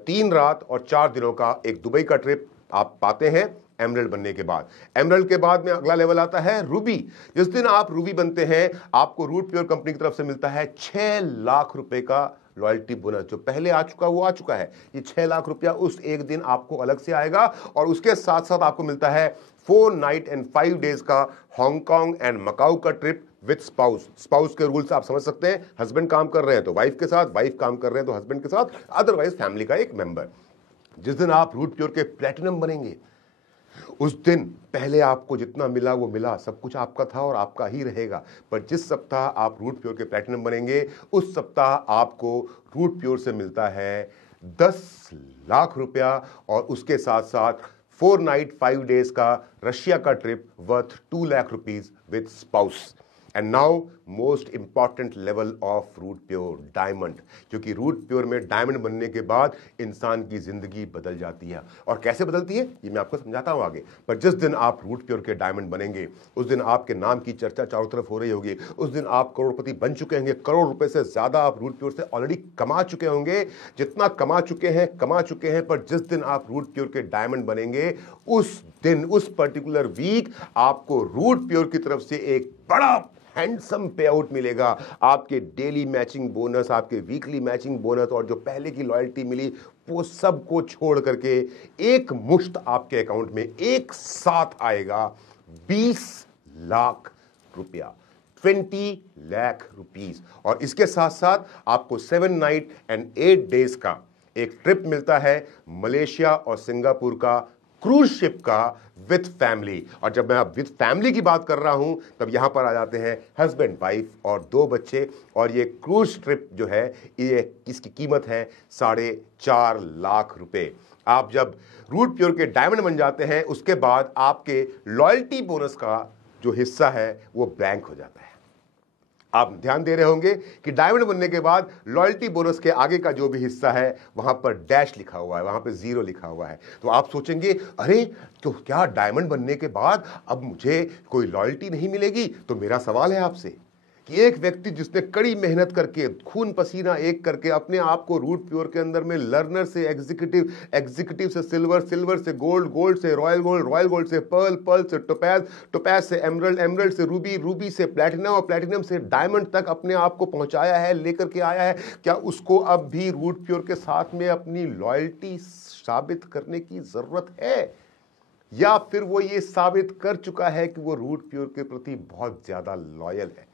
3 रात और 4 दिनों का एक दुबई का ट्रिप आप पाते हैं एमरल्ड बनने के बाद। एमरल्ड के बाद में अगला लेवल आता है रूबी। जिस दिन आप रूबी बनते हैं आपको रूट प्योर कंपनी की तरफ से मिलता है 6 लाख रुपए का लॉयल्टी बोनस। जो पहले आ चुका वो आ चुका है, ये 6 लाख रुपया उस एक दिन आपको अलग से आएगा। और उसके साथ साथ आपको मिलता है 4 नाइट एंड 5 डेज का हांगकांग एंड मकाऊ का ट्रिप विद स्पाउस। स्पाउस के रूल्स आप समझ सकते हैं, हस्बैंड काम कर रहे हैं तो वाइफ के साथ, वाइफ काम कर रहे हैं तो हस्बैंड के साथ, अदरवाइज फैमिली का एक मेंबर। जिस दिन आप रूट प्योर के प्लेटिनम बनेंगे उस दिन पहले आपको जितना मिला वो मिला, सब कुछ आपका था और आपका ही रहेगा। पर जिस सप्ताह आप रूट प्योर के प्लैटिनम बनेंगे उस सप्ताह आपको रूट प्योर से मिलता है 10 लाख रुपया और उसके साथ साथ 4 नाइट 5 डेज का रशिया का trip worth 2 lakh rupees with spouse. And now most important level of Root Pure, diamond. क्योंकि रूट प्योर में डायमंड बनने के बाद इंसान की जिंदगी बदल जाती है। और कैसे बदलती है ये मैं आपको समझाता हूं आगे। पर जिस दिन आप रूट प्योर के डायमंड बनेंगे उस दिन आपके नाम की चर्चा चारों तरफ हो रही होगी। उस दिन आप करोड़पति बन चुके होंगे, करोड़ रुपए से ज्यादा आप रूट प्योर से ऑलरेडी कमा चुके होंगे। जितना कमा चुके हैं। पर जिस दिन आप रूट प्योर के डायमंड बनेंगे उस दिन, उस पर्टिकुलर वीक आपको रूट प्योर की तरफ से एक बड़ा हैंडसम पे आउट मिलेगा। आपके डेली मैचिंग बोनस, आपके वीकली मैचिंग बोनस और जो पहले की लॉयल्टी मिली वो सब को छोड़ करके एक मुश्त आपके अकाउंट में एक साथ आएगा 20 लाख रुपया, 20 लाख रुपीस। और इसके साथ साथ आपको 7 नाइट एंड 8 डेज का एक ट्रिप मिलता है मलेशिया और सिंगापुर का क्रूज शिप का विथ फैमिली। और जब मैं अब विथ फैमिली की बात कर रहा हूं तब यहां पर आ जाते हैं हस्बैंड, वाइफ और 2 बच्चे। और ये क्रूज ट्रिप जो है ये इसकी कीमत है 4.5 लाख रुपए। आप जब रूट प्योर के डायमंड बन जाते हैं उसके बाद आपके लॉयल्टी बोनस का जो हिस्सा है वो ब्लैंक हो जाता है। आप ध्यान दे रहे होंगे कि डायमंड बनने के बाद लॉयल्टी बोनस के आगे का जो भी हिस्सा है वहां पर डैश लिखा हुआ है, वहां पर 0 लिखा हुआ है। तो आप सोचेंगे अरे तो क्या डायमंड बनने के बाद अब मुझे कोई लॉयल्टी नहीं मिलेगी? तो मेरा सवाल है आपसे कि एक व्यक्ति जिसने कड़ी मेहनत करके, खून पसीना एक करके अपने आप को रूट प्योर के अंदर में लर्नर से एग्जीक्यूटिव, एग्जीक्यूटिव से सिल्वर, सिल्वर से गोल्ड, गोल्ड से रॉयल गोल्ड, रॉयल गोल्ड से पर्ल, पर्ल से टोपैज, टोपैज से एमरल्ड, एमरल्ड से रूबी, रूबी से प्लैटिनम और प्लैटिनम से डायमंड तक अपने आप को पहुंचाया है, लेकर के आया है, क्या उसको अब भी रूट प्योर के साथ में अपनी लॉयल्टी साबित करने की जरूरत है? या फिर वो ये साबित कर चुका है कि वो रूट प्योर के प्रति बहुत ज्यादा लॉयल है,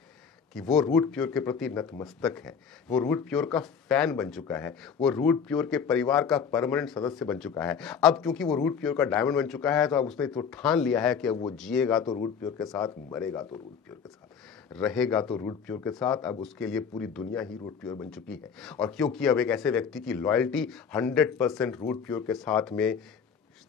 कि वो रूट प्योर के प्रति नतमस्तक है, वो रूट प्योर का फैन बन चुका है, वो रूट प्योर के परिवार का परमानेंट सदस्य बन चुका है? अब क्योंकि वो रूट प्योर का डायमंड बन चुका है तो अब उसने तो ठान लिया है कि अब वो जिएगा तो रूट प्योर के साथ, मरेगा तो रूट प्योर के साथ, रहेगा तो रूट प्योर के साथ। अब उसके लिए पूरी दुनिया ही रूट प्योर बन चुकी है। और क्योंकि अब एक ऐसे व्यक्ति की लॉयल्टी 100% रूट प्योर के साथ में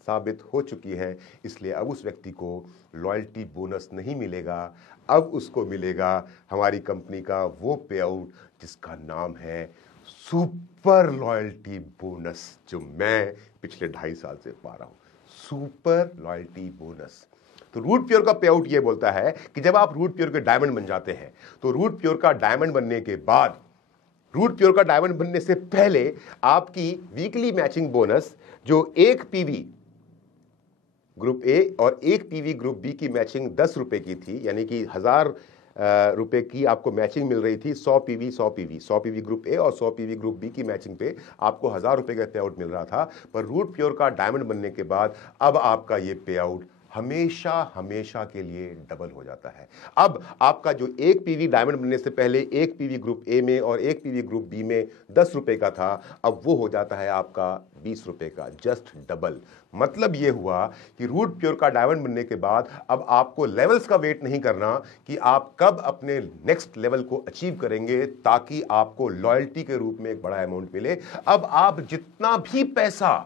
साबित हो चुकी है, इसलिए अब उस व्यक्ति को लॉयल्टी बोनस नहीं मिलेगा। अब उसको मिलेगा हमारी कंपनी का वो पे आउट जिसका नाम है सुपर लॉयल्टी बोनस, जो मैं पिछले 2.5 साल से पा रहा हूं, सुपर लॉयल्टी बोनस। तो रूट प्योर का पे आउट ये बोलता है कि जब आप रूट प्योर के डायमंड बन जाते हैं तो रूट प्योर का डायमंड बनने के बाद, रूट प्योर का डायमंड बनने से पहले आपकी वीकली मैचिंग बोनस जो एक पीवी ग्रुप ए और एक पीवी ग्रुप बी की मैचिंग 10 रुपए की थी, यानी कि 1000 रुपए की आपको मैचिंग मिल रही थी। 100 पीवी ग्रुप ए और 100 पीवी ग्रुप बी की मैचिंग पे आपको 1000 रुपए का पे आउट मिल रहा था। पर रूट प्योर का डायमंड बनने के बाद अब आपका ये पे आउट हमेशा हमेशा के लिए डबल हो जाता है। अब आपका जो एक पीवी डायमंड बनने से पहले एक पीवी ग्रुप ए में और एक पीवी ग्रुप बी में 10 रुपए का था, अब वो हो जाता है आपका 20 रुपए का, जस्ट डबल। मतलब ये हुआ कि रूट प्योर का डायमंड बनने के बाद अब आपको लेवल्स का वेट नहीं करना कि आप कब अपने नेक्स्ट लेवल को अचीव करेंगे ताकि आपको लॉयल्टी के रूप में एक बड़ा अमाउंट मिले। अब आप जितना भी पैसा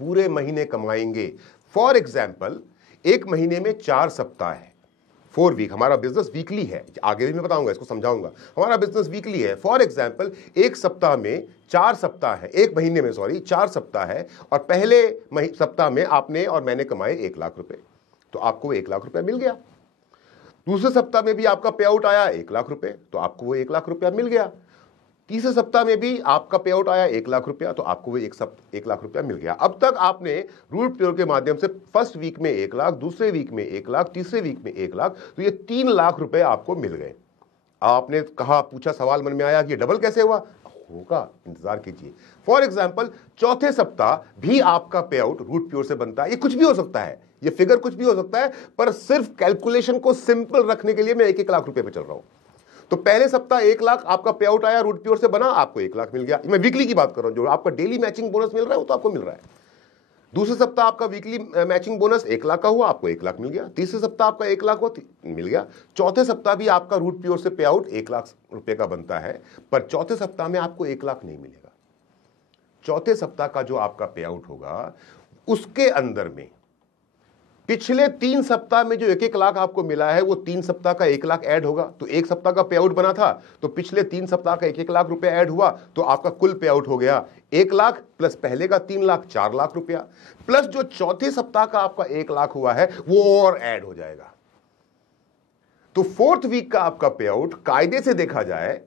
पूरे महीने कमाएंगे, फॉर एग्जाम्पल एक महीने में 4 सप्ताह है, 4 वीक, हमारा बिजनेस वीकली है, आगे भी मैं बताऊंगा, इसको समझाऊंगा, हमारा बिजनेस वीकली है। फॉर एग्जाम्पल एक सप्ताह में 4 सप्ताह है, एक महीने में, सॉरी 4 सप्ताह है, और पहले सप्ताह में आपने और मैंने कमाए 1 लाख रुपए, तो आपको 1 लाख रुपया मिल गया। दूसरे सप्ताह में भी आपका पे आउट आया 1 लाख रुपए, तो आपको वो 1 लाख रुपया मिल गया। तीसरे सप्ताह में भी आपका पे आउट आया 1 लाख रुपया, तो आपको वो 1 लाख रुपया मिल गया। अब तक आपने रूट प्योर के माध्यम से फर्स्ट वीक में 1 लाख, दूसरे वीक में 1 लाख, तीसरे वीक में 1 लाख, तो ये 3 लाख रुपए आपको मिल गए। आपने कहा, पूछा, सवाल मन में आया कि डबल कैसे हुआ? होगा, इंतजार कीजिए। फॉर एग्जाम्पल, चौथे सप्ताह भी आपका पे आउट रूट प्योर से बनता है। ये कुछ भी हो सकता है, ये फिगर कुछ भी हो सकता है, पर सिर्फ कैलकुलेशन को सिंपल रखने के लिए मैं 1-1 लाख रुपए पे चल रहा हूं। तो पहले सप्ताह 1 लाख आपका पे आउट आया, रूट प्योर से बना, आपको 1 लाख मिल गया। मैं वीकली की बात कर रहा हूं, जो आपका डेली मैचिंग बोनस मिल रहा है वो तो आपको मिल रहा है। दूसरे सप्ताह आपका वीकली मैचिंग बोनस 1 लाख का हुआ, आपको 1 लाख मिल गया। तीसरे सप्ताह आपका 1 लाख हुआ, मिल गया। चौथे सप्ताह भी आपका रूट प्योर से पे आउट 1 लाख रुपए का बनता है, पर चौथे सप्ताह में आपको 1 लाख नहीं मिलेगा। चौथे सप्ताह का जो आपका पे आउट होगा, उसके अंदर में पिछले 3 सप्ताह में जो 1-1 लाख आपको मिला है, वो 3 सप्ताह का 1 लाख ऐड होगा। तो एक सप्ताह का पे आउट बना था, तो पिछले 3 सप्ताह का 1-1 लाख रुपया ऐड हुआ, तो आपका कुल पे आउट हो गया 1 लाख प्लस पहले का 3 लाख, 4 लाख रुपया, प्लस जो चौथे सप्ताह का आपका 1 लाख हुआ है वो और ऐड हो जाएगा। तो फोर्थ वीक का आपका पे आउट कायदे से देखा जाए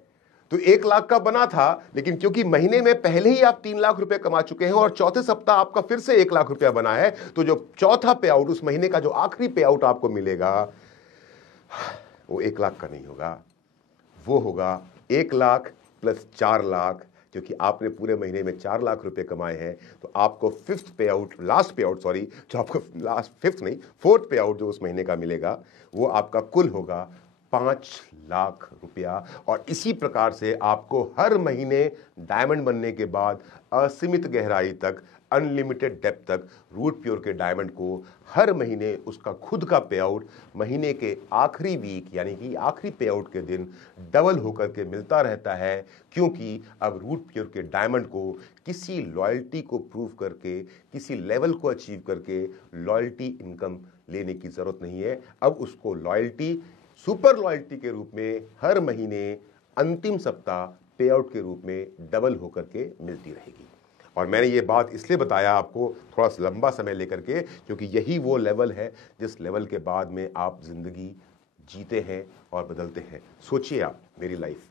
तो 1 लाख का बना था, लेकिन क्योंकि महीने में पहले ही आप 3 लाख रुपए कमा चुके हैं और चौथे सप्ताह आपका फिर से 1 लाख रुपया बना है, तो जो चौथा पे आउट, उस महीने का जो आखिरी पे आउट आपको मिलेगा, वो 1 लाख का नहीं होगा, वो होगा 1 लाख प्लस 4 लाख, क्योंकि आपने पूरे महीने में 4 लाख रुपए कमाए हैं। तो आपको फिफ्थ पे आउट, लास्ट पे आउट, सॉरी, जो आपको लास्ट, फिफ्थ नहीं, फोर्थ पे आउट जो उस महीने का मिलेगा, वो आपका कुल होगा 5 लाख रुपया। और इसी प्रकार से आपको हर महीने डायमंड बनने के बाद असीमित गहराई तक, अनलिमिटेड डेप्थ तक रूट प्योर के डायमंड को हर महीने उसका खुद का पे आउट महीने के आखिरी वीक, यानी कि आखिरी पे आउट के दिन डबल होकर के मिलता रहता है। क्योंकि अब रूट प्योर के डायमंड को किसी लॉयल्टी को प्रूव करके, किसी लेवल को अचीव करके लॉयल्टी इनकम लेने की जरूरत नहीं है। अब उसको लॉयल्टी, सुपर लॉयल्टी के रूप में हर महीने अंतिम सप्ताह पे आउट के रूप में डबल होकर के मिलती रहेगी। और मैंने ये बात इसलिए बताया आपको थोड़ा सा लंबा समय लेकर के, क्योंकि यही वो लेवल है जिस लेवल के बाद में आप जिंदगी जीते हैं और बदलते हैं। सोचिए आप, मेरी लाइफ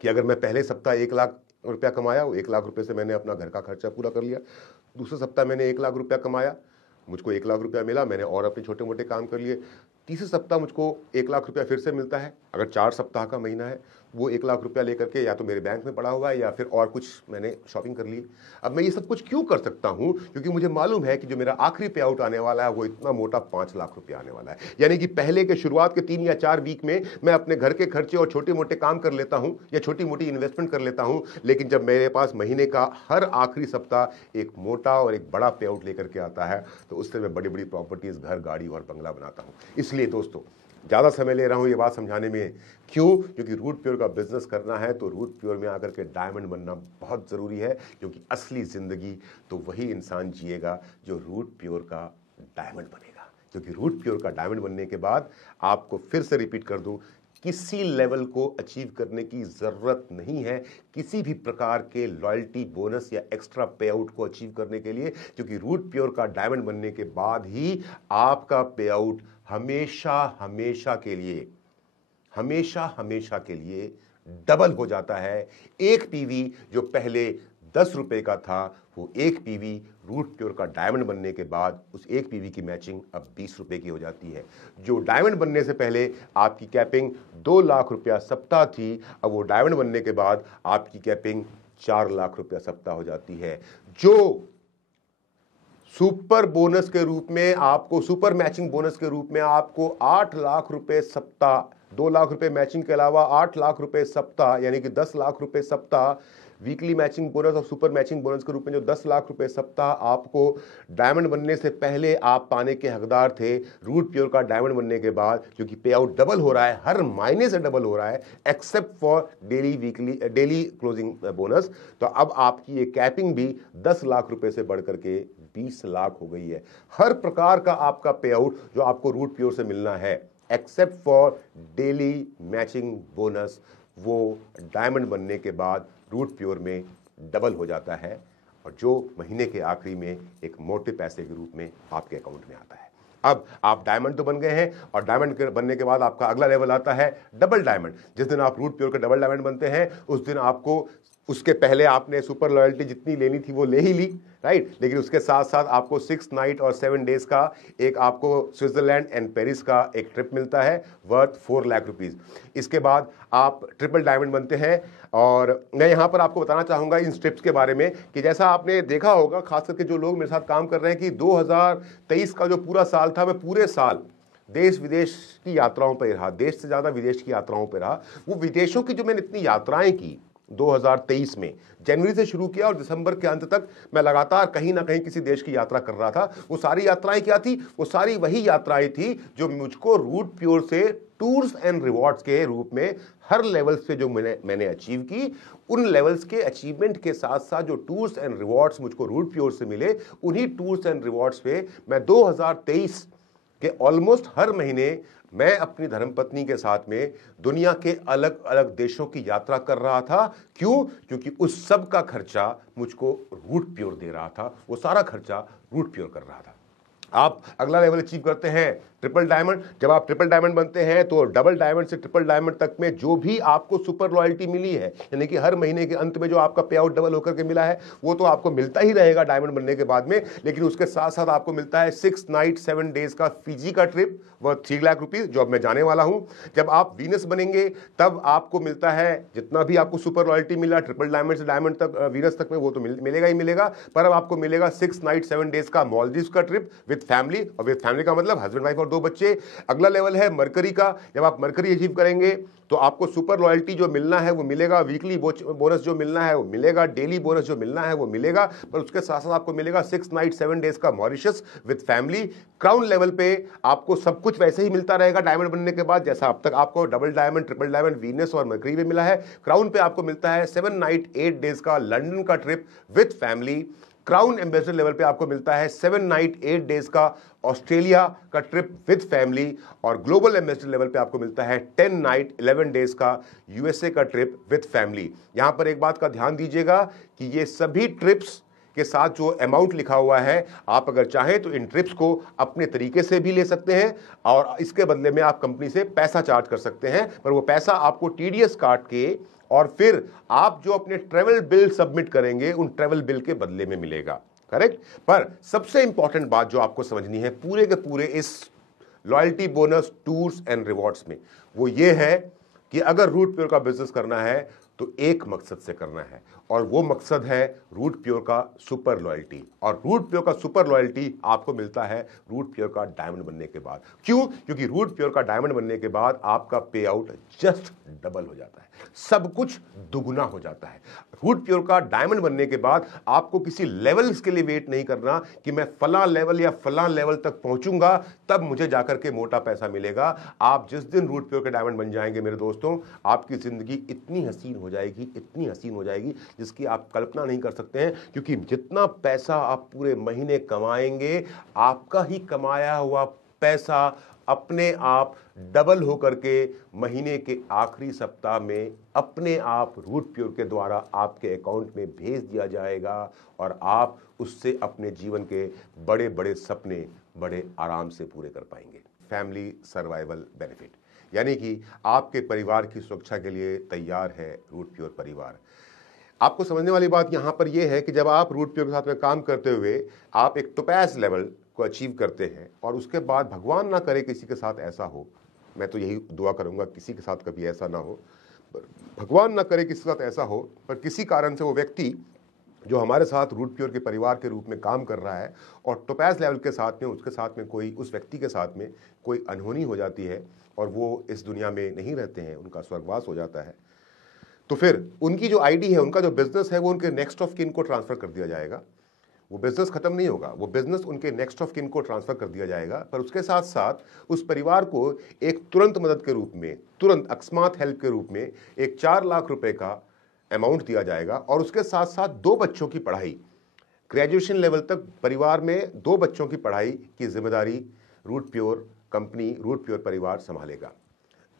कि अगर मैं पहले सप्ताह 1 लाख रुपया कमाया, वो 1 लाख रुपए से मैंने अपना घर का खर्चा पूरा कर लिया। दूसरे सप्ताह मैंने 1 लाख रुपया कमाया, मुझको 1 लाख रुपया मिला, मैंने और अपने छोटे मोटे काम कर लिए। तीसरे सप्ताह मुझको 1 लाख रुपया फिर से मिलता है। अगर 4 सप्ताह का महीना है, वो 1 लाख रुपया लेकर के या तो मेरे बैंक में पड़ा हुआ है या फिर और कुछ मैंने शॉपिंग कर ली। अब मैं ये सब कुछ क्यों कर सकता हूं? क्योंकि मुझे मालूम है कि जो मेरा आखिरी पे आउट आने वाला है वो इतना मोटा 5 लाख रुपया आने वाला है। यानी कि पहले के शुरुआत के 3 या 4 वीक में मैं अपने घर के खर्चे और छोटे मोटे काम कर लेता हूं या छोटी मोटी इन्वेस्टमेंट कर लेता हूं, लेकिन जब मेरे पास महीने का हर आखिरी सप्ताह एक मोटा और एक बड़ा पे आउट लेकर के आता है, तो उससे मैं बड़ी बड़ी प्रॉपर्टीज, घर, गाड़ी और बंगला बनाता हूं। इसलिए दोस्तों, ज़्यादा समय ले रहा हूं ये बात समझाने में, क्यों? क्योंकि रूट प्योर का बिजनेस करना है तो रूट प्योर में आकर के डायमंड बनना बहुत ज़रूरी है। क्योंकि असली ज़िंदगी तो वही इंसान जिएगा जो रूट प्योर का डायमंड बनेगा। क्योंकि रूट प्योर का डायमंड बनने के बाद, आपको फिर से रिपीट कर दूं, किसी लेवल को अचीव करने की ज़रूरत नहीं है किसी भी प्रकार के लॉयल्टी बोनस या एक्स्ट्रा पे आउट को अचीव करने के लिए। क्योंकि रूट प्योर का डायमंड बनने के बाद ही आपका पे आउट हमेशा हमेशा के लिए, हमेशा हमेशा के लिए डबल हो जाता है। एक पीवी जो पहले 10 रुपए का था, वो एक पीवी रूट प्योर का डायमंड बनने के बाद उस एक पीवी की मैचिंग अब 20 रुपए की हो जाती है। जो डायमंड बनने से पहले आपकी कैपिंग 2 लाख रुपया सप्ताह थी, अब वो डायमंड बनने के बाद आपकी कैपिंग 4 लाख रुपया सप्ताह हो जाती है। जो सुपर बोनस के रूप में आपको, सुपर मैचिंग बोनस के रूप में आपको 8 लाख रुपए सप्ताह, 2 लाख रुपए मैचिंग के अलावा 8 लाख रुपए सप्ताह, यानी कि 10 लाख रुपए सप्ताह वीकली मैचिंग बोनस और सुपर मैचिंग बोनस के रूप में जो 10 लाख रुपए सप्ताह आपको डायमंड बनने से पहले आप पाने के हकदार थे, रूट प्योर का डायमंड बनने के बाद क्योंकि पे आउट डबल हो रहा है, हर महीने से डबल हो रहा है, except for daily closing bonus, तो अब आपकी ये कैपिंग भी 10 लाख रुपए से बढ़कर के 20 लाख हो गई है। हर प्रकार का आपका पे आउट जो आपको रूट प्योर से मिलना है, except for daily matching bonus, वो डायमंड बनने के बाद रूट प्योर में डबल हो जाता है और जो महीने के आखिरी में एक मोटे पैसे के रूप में आपके अकाउंट में आता है। अब आप डायमंड तो बन गए हैं और डायमंड के बनने के बाद आपका अगला लेवल आता है डबल डायमंड। जिस दिन आप रूट प्योर के डबल डायमंड बनते हैं उस दिन आपको, उसके पहले आपने सुपर लॉयल्टी जितनी लेनी थी वो ले ही ली, राइट, लेकिन उसके साथ साथ आपको 6 नाइट और 7 डेज का एक आपको स्विट्जरलैंड एंड पेरिस का एक ट्रिप मिलता है वर्थ 4 लाख रुपीस। इसके बाद आप ट्रिपल डायमंड बनते हैं। और मैं यहाँ पर आपको बताना चाहूँगा इन ट्रिप्स के बारे में कि जैसा आपने देखा होगा, खास करके जो लोग मेरे साथ काम कर रहे हैं, कि 2023 का जो पूरा साल था, मैं पूरे साल देश विदेश की यात्राओं पर रहा, देश से ज़्यादा विदेश की यात्राओं पर रहा। वो विदेशों की जो मैंने इतनी यात्राएं की 2023 में, जनवरी से शुरू किया और दिसंबर के अंत तक मैं लगातार कहीं ना कहीं किसी देश की यात्रा कर रहा था। वो सारी यात्राएं क्या थी? वो सारी वही यात्राएं थी जो मुझको रूट प्योर से टूर्स एंड रिवॉर्ड्स के रूप में हर लेवल से जो मैंने अचीव की, उन लेवल्स के अचीवमेंट के साथ साथ जो टूर्स एंड रिवॉर्ड्स मुझको रूट प्योर से मिले, उन्हीं टूर्स एंड रिवॉर्ड्स पे मैं 2023 के ऑलमोस्ट हर महीने मैं अपनी धर्मपत्नी के साथ में दुनिया के अलग अलग देशों की यात्रा कर रहा था। क्यों? क्योंकि उस सब का खर्चा मुझको रूट प्योर दे रहा था, वो सारा खर्चा रूट प्योर कर रहा था। आप अगला लेवल अचीव करते हैं ट्रिपल डायमंड। जब आप ट्रिपल डायमंड बनते हैं तो डबल डायमंड से ट्रिपल डायमंड तक में जो भी आपको सुपर लॉयल्टी मिली है, यानी कि हर महीने के अंत में जो आपका पे आउट डबल होकर के मिला है, वो तो आपको मिलता ही रहेगा डायमंड बनने के बाद में। लेकिन उसके साथ साथ आपको मिलता है 6 नाइट 7 डेज का फीजी का ट्रिप वह 3 लाख रुपीज, जो अब मैं जाने वाला हूं। जब आप वीनस बनेंगे तब आपको मिलता है जितना भी आपको सुपर लॉयल्टी मिला ट्रिपल डायमंड से डायमंड तक, वीनस तक में, वो तो मिलेगा ही मिलेगा। पर अब आपको मिलेगा 6 नाइट 7 डेज का मालदीव्स का ट्रिप विद फैमिली, और विद फैमिली का मतलब हस्बैंड वाइफ और 2 बच्चे। अगला लेवल है मरकरी का। जब आप मरकरी अचीव करेंगे तो आपको सुपर लॉयल्टी जो मिलना है वो मिलेगा, वीकली बोनस जो मिलना है वो मिलेगा, डेली बोनस जो मिलना है वो मिलेगा। पर उसके साथ साथ आपको मिलेगा 6 नाइट 7 डेज का Mauritius with family. Crown level पे आपको सब कुछ वैसे ही मिलता रहेगा डायमंड बनने के बाद, जैसा अब तक आपको double diamond, triple diamond, Venus और मरकरी में मिला है। क्राउन पे आपको मिलता है 7 नाइट 8 डेज का लंदन का trip with family. Crown ambassador level पे आपको मिलता है 7 नाइट 8 डेज का ऑस्ट्रेलिया का ट्रिप विद फैमिली। और ग्लोबल एम्बेसडर लेवल पे आपको मिलता है 10 नाइट 11 डेज का यूएसए का ट्रिप विद फैमिली। यहां पर एक बात का ध्यान दीजिएगा कि ये सभी ट्रिप्स के साथ जो अमाउंट लिखा हुआ है, आप अगर चाहें तो इन ट्रिप्स को अपने तरीके से भी ले सकते हैं और इसके बदले में आप कंपनी से पैसा चार्ज कर सकते हैं। पर वो पैसा आपको टीडीएस काट के और फिर आप जो अपने ट्रेवल बिल सबमिट करेंगे उन ट्रेवल बिल के बदले में मिलेगा, करेक्ट। पर सबसे इंपॉर्टेंट बात जो आपको समझनी है पूरे के पूरे इस loyalty bonus tours and rewards में, वो ये है कि अगर रूट प्योर का बिजनेस करना है तो एक मकसद से करना है, और वो मकसद है रूट प्योर का सुपर लॉयल्टी। और रूट प्योर का सुपर लॉयल्टी आपको मिलता है रूट प्योर का डायमंड बनने के बाद। क्यों? क्योंकि रूट प्योर का डायमंड बनने के बाद आपका पे आउट जस्ट डबल हो जाता है, सब कुछ दुगुना हो जाता है। रूट प्योर का डायमंड बनने के बाद आपको किसी लेवल्स के लिए वेट नहीं करना कि मैं फला लेवल या फला लेवल तक पहुंचूंगा तब मुझे जाकर के मोटा पैसा मिलेगा। आप जिस दिन रूट प्योर के डायमंड बन जाएंगे मेरे दोस्तों, आपकी जिंदगी इतनी हसीन हो जाएगी, इतनी हसीन हो जाएगी जिसकी आप कल्पना नहीं कर सकते हैं। क्योंकि जितना पैसा आप पूरे महीने कमाएंगे, आपका ही कमाया हुआ पैसा अपने आप डबल होकर के महीने के आखिरी सप्ताह में अपने आप रूट प्योर के द्वारा आपके अकाउंट में भेज दिया जाएगा और आप उससे अपने जीवन के बड़े बड़े सपने बड़े आराम से पूरे कर पाएंगे। फैमिली सर्वाइवल बेनिफिट, यानी कि आपके परिवार की सुरक्षा के लिए तैयार है रूट प्योर परिवार। आपको समझने वाली बात यहां पर यह है कि जब आप रूट प्योर के साथ में काम करते हुए आप एक टोपैज लेवल को अचीव करते हैं और उसके बाद भगवान ना करे किसी के साथ ऐसा हो, मैं तो यही दुआ करूंगा किसी के साथ कभी ऐसा ना हो, भगवान ना करे किसी के साथ ऐसा हो, पर किसी कारण से वो व्यक्ति जो हमारे साथ रूट प्योर के परिवार के रूप में काम कर रहा है और टोपैज लेवल के साथ में उसके साथ में कोई, उस व्यक्ति के साथ में कोई अनहोनी हो जाती है और वो इस दुनिया में नहीं रहते हैं, उनका स्वर्गवास हो जाता है, तो फिर उनकी जो आईडी है, उनका जो बिजनेस है, वो उनके नेक्स्ट ऑफ किन को ट्रांसफर कर दिया जाएगा। वो बिजनेस खत्म नहीं होगा, वो बिजनेस उनके नेक्स्ट ऑफ किन को ट्रांसफर कर दिया जाएगा। पर उसके साथ साथ उस परिवार को एक तुरंत मदद के रूप में, तुरंत अकस्मात हेल्प के रूप में एक 4 लाख रुपए का अमाउंट दिया जाएगा। और उसके साथ साथ 2 बच्चों की पढ़ाई, ग्रेजुएशन लेवल तक परिवार में 2 बच्चों की पढ़ाई की जिम्मेदारी Root Pure company, Root Pure परिवार संभालेगा।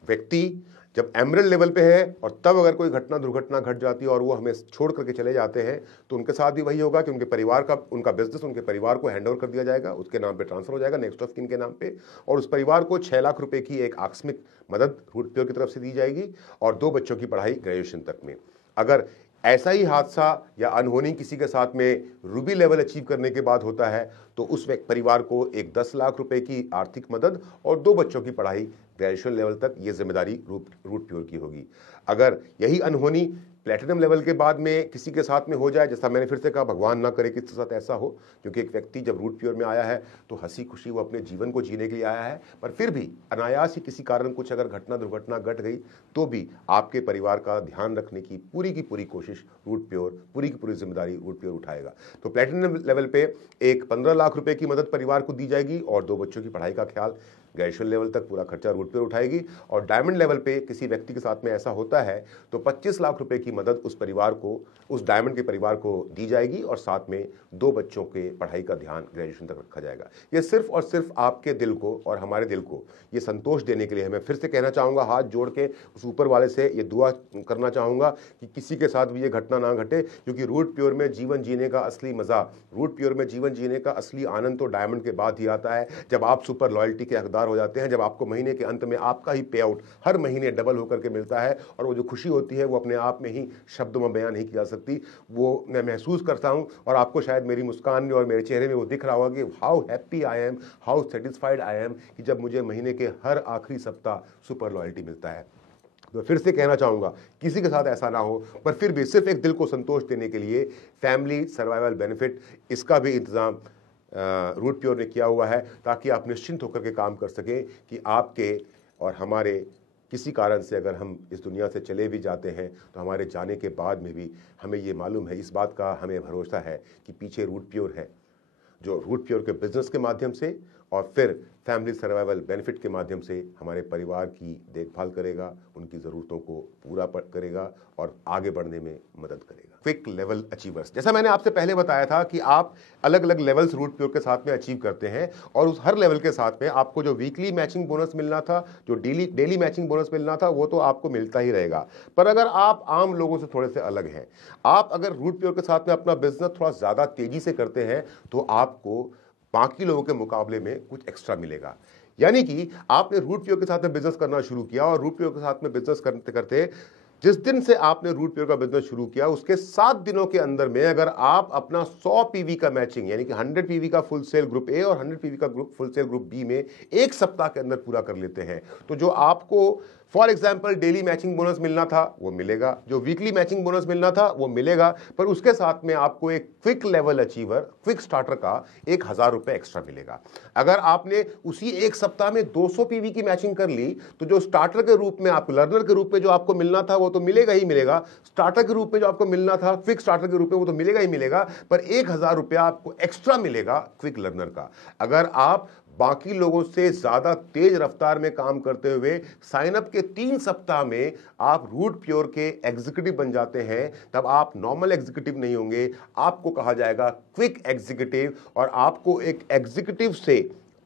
व्यक्ति जब एमरल्ड लेवल पे है और तब अगर कोई घटना दुर्घटना घट जाती है और वो हमें छोड़ करके चले जाते हैं, तो उनके साथ भी वही होगा कि उनके परिवार का, उनका बिजनेस उनके परिवार को हैंड ओवर कर दिया जाएगा, उसके नाम पे ट्रांसफर हो जाएगा नेक्स्ट ऑफ किन के नाम पे, और उस परिवार को 6 लाख रुपए की एक आकस्मिक मदद रूट प्योर की तरफ से दी जाएगी और 2 बच्चों की पढ़ाई ग्रेजुएशन तक में। अगर ऐसा ही हादसा या अनहोनी किसी के साथ में रूबी लेवल अचीव करने के बाद होता है, तो उस परिवार को एक 10 लाख रुपए की आर्थिक मदद और 2 बच्चों की पढ़ाई ग्रेजुएशन लेवल तक, ये जिम्मेदारी रूट प्योर की होगी। अगर यही अनहोनी प्लेटिनम लेवल के बाद में किसी के साथ में हो जाए, जैसा मैंने फिर से कहा, भगवान ना करे किसी के साथ ऐसा हो, क्योंकि एक व्यक्ति जब रूट प्योर में आया है तो हंसी खुशी वो अपने जीवन को जीने के लिए आया है, पर फिर भी अनायास ही किसी कारण कुछ अगर घटना दुर्घटना घट गई तो भी आपके परिवार का ध्यान रखने की पूरी कोशिश रूट प्योर, पूरी की पूरी जिम्मेदारी रूट प्योर उठाएगा। तो प्लेटिनम लेवल पे एक 15 लाख रुपए की मदद परिवार को दी जाएगी और 2 बच्चों की पढ़ाई का ख्याल ग्रेजुएशन लेवल तक पूरा खर्चा रूट प्योर उठाएगी। और डायमंड लेवल पे किसी व्यक्ति के साथ में ऐसा होता है तो 25 लाख रुपए की मदद उस परिवार को, उस डायमंड के परिवार को दी जाएगी और साथ में 2 बच्चों के पढ़ाई का ध्यान ग्रेजुएशन तक रखा जाएगा। ये सिर्फ और सिर्फ आपके दिल को और हमारे दिल को ये संतोष देने के लिए है। मैं फिर से कहना चाहूँगा, हाथ जोड़ के उस ऊपर वाले से ये दुआ करना चाहूँगा कि किसी के साथ भी ये घटना ना घटे, क्योंकि रूट प्योर में जीवन जीने का असली मज़ा, रूट प्योर में जीवन जीने का असली आनंद तो डायमंड के बाद ही आता है, जब आप सुपर लॉयल्टी के हकदार हो जाते हैं, जब आपको महीने के अंत में आपका ही पे आउट हर महीने डबल होकर के मिलता है। और वो जो खुशी होती है वो अपने आप में ही शब्दों में बयान नहीं की जा सकती, वो मैं महसूस करता हूँ। और आपको शायद मेरी मुस्कान में और मेरे चेहरे में वो दिख रहा होगा कि how happy I am, how satisfied I am, कि जब मुझे महीने के हर आखिरी सप्ताह सुपर लॉयल्टी मिलता है। तो फिर से कहना चाहूँगा, किसी के साथ ऐसा ना हो, पर फिर भी सिर्फ एक दिल को संतोष देने के लिए फैमिली सर्वाइवल बेनिफिट, इसका भी इंतज़ाम रूट प्योर ने किया हुआ है, ताकि आप निश्चिंत होकर के काम कर सकें कि आपके और हमारे किसी कारण से अगर हम इस दुनिया से चले भी जाते हैं तो हमारे जाने के बाद में भी हमें ये मालूम है, इस बात का हमें भरोसा है कि पीछे रूट प्योर है, जो रूट प्योर के बिजनेस के माध्यम से और फिर फैमिली सर्वाइवल बेनिफिट के माध्यम से हमारे परिवार की देखभाल करेगा, उनकी ज़रूरतों को पूरा करेगा और आगे बढ़ने में मदद करेगा। क्विक लेवल अचीवर्स, जैसा मैंने आपसे पहले बताया था कि आप अलग अलग लेवल्स रूट प्योर के साथ में अचीव करते हैं और उस हर लेवल के साथ में आपको जो वीकली मैचिंग बोनस मिलना था, जो डेली मैचिंग बोनस मिलना था, वो तो आपको मिलता ही रहेगा। पर अगर आप आम लोगों से थोड़े से अलग हैं, आप अगर रूट प्योर के साथ में अपना बिजनेस थोड़ा ज़्यादा तेज़ी से करते हैं, तो आपको बाकी लोगों के मुकाबले में कुछ एक्स्ट्रा मिलेगा। यानी कि आपने रूट प्योर के साथ में बिजनेस करना शुरू किया और रूट प्योर के साथ में बिजनेस करते करते जिस दिन से आपने रूट प्योर का बिजनेस शुरू किया उसके 7 दिनों के अंदर में अगर आप अपना 100 पीवी का मैचिंग, यानी कि 100 पीवी का फुल सेल ग्रुप ए और 100 पीवी का फुल सेल ग्रुप बी में एक सप्ताह के अंदर पूरा कर लेते हैं, तो जो आपको for example daily matching bonus मिलना था वो मिलेगा, जो वीकली मैचिंग बोनस मिलना था वो मिलेगा, पर उसके साथ में आपको एक quick level achiever, quick starter का 1000 रुपये एक्स्ट्रा मिलेगा। अगर आपने उसी एक सप्ताह में 200 पीवी की मैचिंग कर ली, तो जो स्टार्टर के रूप में, आपको लर्नर के रूप में जो आपको मिलना था वो तो मिलेगा ही मिलेगा, स्टार्टर के रूप में जो आपको मिलना था क्विक स्टार्टर के रूप में वो तो मिलेगा ही मिलेगा, पर 1000 रुपया आपको एक्स्ट्रा मिलेगा क्विक लर्नर का। अगर आप बाकी लोगों से ज्यादा तेज रफ्तार में काम करते हुए साइन अप के 3 सप्ताह में आप रूट प्योर के एग्जीक्यूटिव बन जाते हैं, तब आप नॉर्मल एग्जीक्यूटिव नहीं होंगे, आपको कहा जाएगा क्विक एग्जीक्यूटिव, और आपको एक एग्जीक्यूटिव से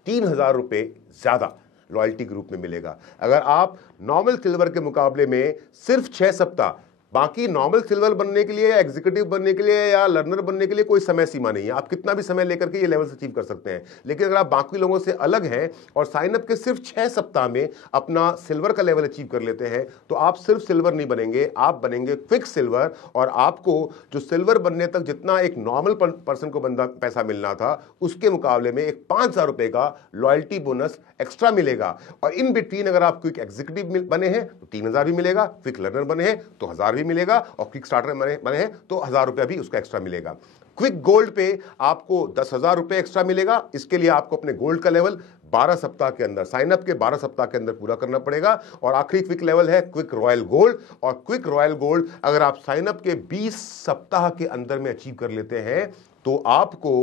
3000 रुपये ज्यादा लॉयल्टी ग्रुप में मिलेगा। अगर आप नॉर्मल सिल्वर के मुकाबले में सिर्फ 6 सप्ताह, बाकी नॉर्मल सिल्वर बनने के लिए, एग्जीक्यूटिव बनने के लिए या लर्नर बनने के लिए कोई समय सीमा नहीं है, आप कितना भी समय लेकर के ये लेवल अचीव कर सकते हैं। लेकिन अगर आप बाकी लोगों से अलग हैं और साइन अप के सिर्फ 6 सप्ताह में अपना सिल्वर का लेवल अचीव कर लेते हैं, तो आप सिर्फ सिल्वर नहीं बनेंगे, आप बनेंगे क्विक सिल्वर, और आपको जो सिल्वर बनने तक जितना एक नॉर्मल पर्सन को पैसा मिलना था उसके मुकाबले में एक 5000 रुपये का लॉयल्टी बोनस एक्स्ट्रा मिलेगा। और इन बिटवीन अगर आप क्विक एग्जीक्यूटिव बने हैं तो 3000 भी मिलेगा, क्विक लर्नर बने हैं तो 1000 भी मिलेगा, और क्विक स्टार्टर बने हैं तो 1000 रुपया भी उसका एक्स्ट्रा मिलेगा। क्विक गोल्ड पे आपको 10,000 रुपए एक्स्ट्रा मिलेगा। इसके लिए आपको अपने गोल्ड का लेवल 12 सप्ताह के अंदर, साइन अप के 12 सप्ताह के अंदर पूरा करना पड़ेगा। और आखिरी क्विक लेवल है क्विक रॉयल गोल्ड, और क्विक रॉयल गोल्ड अगर आप साइन अप के 20 सप्ताह के अंदर में अचीव कर लेते हैं तो आपको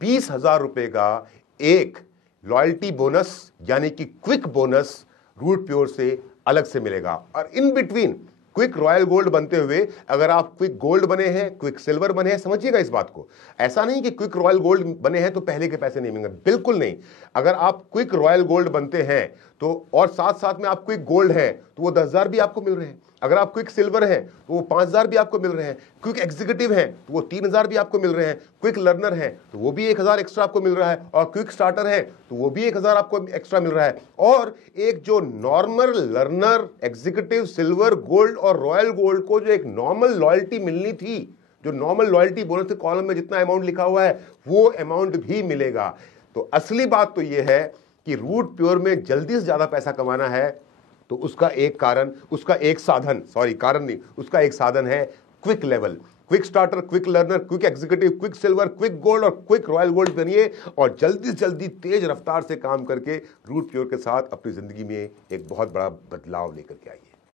20,000 रुपए का एक लॉयल्टी बोनस यानी कि क्विक बोनस रूट प्योर से अलग से मिलेगा। और in between quick royal gold बनते हुए अगर आप क्विक गोल्ड बने हैं, क्विक सिल्वर बने हैं, समझिएगा इस बात को। ऐसा नहीं कि क्विक रॉयल गोल्ड बने हैं तो पहले के पैसे नहीं मिलेंगे, बिल्कुल नहीं। अगर आप क्विक रॉयल गोल्ड बनते हैं तो और साथ साथ में आप क्विक गोल्ड हैं तो वो 10,000 भी आपको मिल रहे हैं। अगर आप क्विक सिल्वर हैं तो वो 5,000 भी आपको मिल रहे हैं। क्विक एग्जीक्यूटिव हैं तो वो 3,000 भी आपको मिल रहे हैं। क्विक लर्नर हैं तो वो भी 1,000 एक्स्ट्रा आपको मिल रहा है। और क्विक स्टार्टर है तो वो भी 1,000 आपको एक्स्ट्रा मिल रहा है। और एक जो normal learner, executive, silver, gold और रॉयल गोल्ड को जो एक नॉर्मल लॉयल्टी मिलनी थी, जो नॉर्मल लॉयल्टी बोनस के कॉलम में जितना अमाउंट लिखा हुआ है वो अमाउंट भी मिलेगा। तो असली बात तो ये है कि रूट प्योर में जल्दी से ज्यादा पैसा कमाना है तो उसका एक कारण, उसका एक साधन, सॉरी कारण नहीं, उसका एक साधन है quick level. Quick starter, quick learner, quick executive, quick silver, quick gold और क्विक रॉयल गोल्ड बनिए और जल्दी से जल्दी तेज रफ्तार से काम करके रूट प्योर के साथ अपनी जिंदगी में एक बहुत बड़ा बदलाव लेकर के आइए।